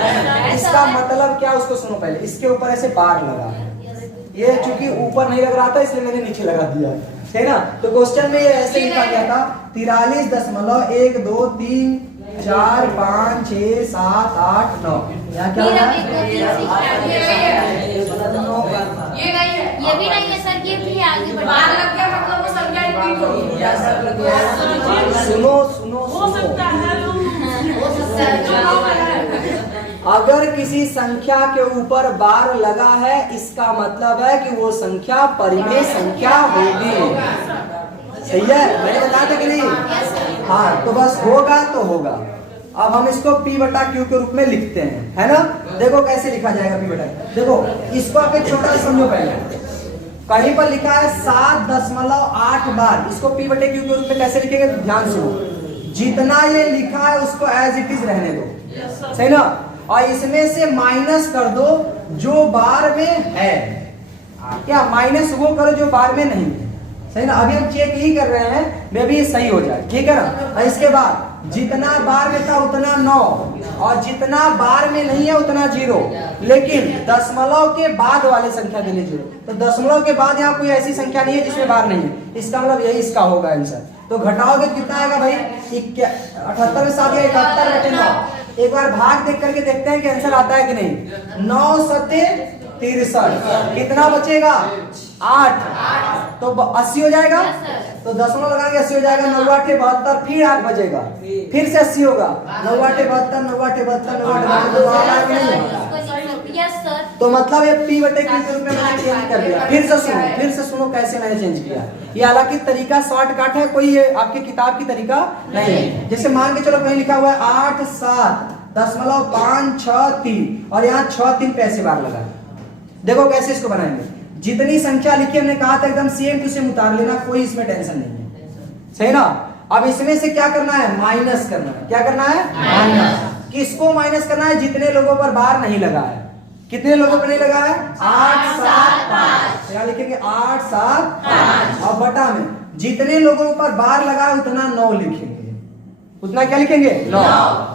इसका मतलब क्या उसको सुनो पहले। इसके ऊपर ऐसे बार लगा, ये चूंकि ऊपर नहीं लग रहा था इसलिए मैंने नीचे लगा दिया, है ना? तो क्वेश्चन में ये ऐसे लिखा गया था 43.1 2 3 4 5 6 7 8 9। यहाँ क्या है? ये भी नहीं है सर, ये भी आगे बार लग गया मतलब वो संख्या रिपीट होगी। सुनो सुनो हो सकता है, अगर किसी संख्या के ऊपर बार लगा है, इसका मतलब है कि वो संख्या परिमेय संख्या होगी। सही है? मैंने बताया था कि नहीं? हाँ, तो बस होगा तो होगा। अब हम इसको P बटा Q के रूप में लिखते हैं, है ना? देखो कैसे लिखा जाएगा P बटा Q। देखो, इसको आप एक छोटा समझो पहले। कहीं पर लिखा है 7.8 बार, इसको P बटे Q के रूप में कैसे लिखेंगे? ध्यान सुनो, जितना ये लिखा है उसको एज इट इज रहने दो, सही ना? और इसमें से माइनस कर दो जो बार में है। क्या माइनस वो करो जो बार में नहीं है, सही ना? अभी हम चेक ही कर रहे हैं, मे भी सही हो जाए, ठीक है ना? और इसके बाद जितना बार में था उतना 9, और जितना बार में नहीं है उतना 0, लेकिन दशमलव के बाद वाले संख्या के लिए 0। तो दशमलव के बाद यहाँ कोई ऐसी संख्या नहीं है जिसमें बार नहीं है, इसका मतलब यही इसका होगा आंसर। तो घटाओगे कितना आएगा भाई? 78 में 7 71 बटे 9। एक बार भाग देख करके देखते हैं कि आंसर आता है कि नहीं। 9 सत्ते 63, कितना बचेगा? 8। तो 80 हो जाएगा। तो दशमलव लगाएंगे 80 हो जाएगा। 9 8 72, फिर 8 बचेगा, फिर से 80 होगा। 9 8 72 9 8 72 9 8 72, तो मतलब ये P बटे Q के रूप में मैंने चेंज कर दिया। फिर से सुनो कैसे मैंने चेंज किया। ये हालांकि तरीका शॉर्टकट है, कोई ये आपके किताब की तरीका नहीं है। जैसे मान के चलो कहीं लिखा हुआ है 8 7 दशमलव 5 6 3, और यहाँ 6 3 पे ऐसे बार लगा। देखो कैसे इसको बनाएंगे। जितनी संख्या लिखी हमने कहा था एकदम सेम टू सेम उतार लेना, कोई इसमें टेंशन नहीं है, सही ना? अब इसमें से क्या करना है? माइनस करना है। क्या करना है? माइनस। किसको माइनस करना है? जितने लोगों पर बार नहीं लगा है। कितने लोगों पर नहीं लगा है? 8 7 5। क्या लिखेंगे? 8 7 5। और बटा में जितने लोगों पर बार लगा है उतना 9 लिखेंगे। उतना क्या लिखेंगे? 9।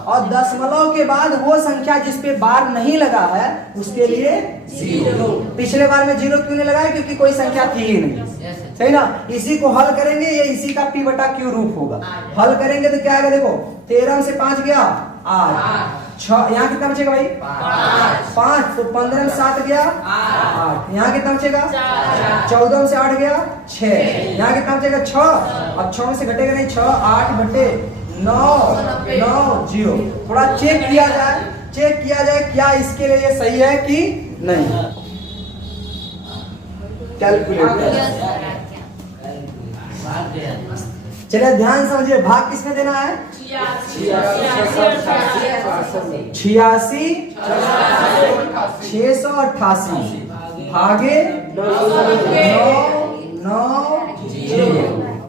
और दशमलव के बाद वो संख्या जिस पे बार नहीं लगा है उसके लिए 0। पिछले बार में 0 क्यों नहीं लगाया? क्योंकि कोई संख्या थी ही नहीं, सही ना? इसी को हल करेंगे, ये इसी का P बटा Q रूप होगा। हल करेंगे तो क्या आएगा? देखो 13 से 5 गया 8, 6, यहाँ कितना बचेगा भाई? 5। तो 15 में 7 गया 8, यहाँ कितना बचेगा? 14 में से 8 गया 6, यहाँ कितना बचेगा? 6। अब 6 में से घटेगा नहीं, 6 8 बटे 9 9 0। थोड़ा चेक किया जाए क्या इसके लिए ये सही है कि नहीं। कैलकुलेटर, चलिए ध्यान समझिए। भाग किसमें देना है? 86 688 भागे 9 9 0।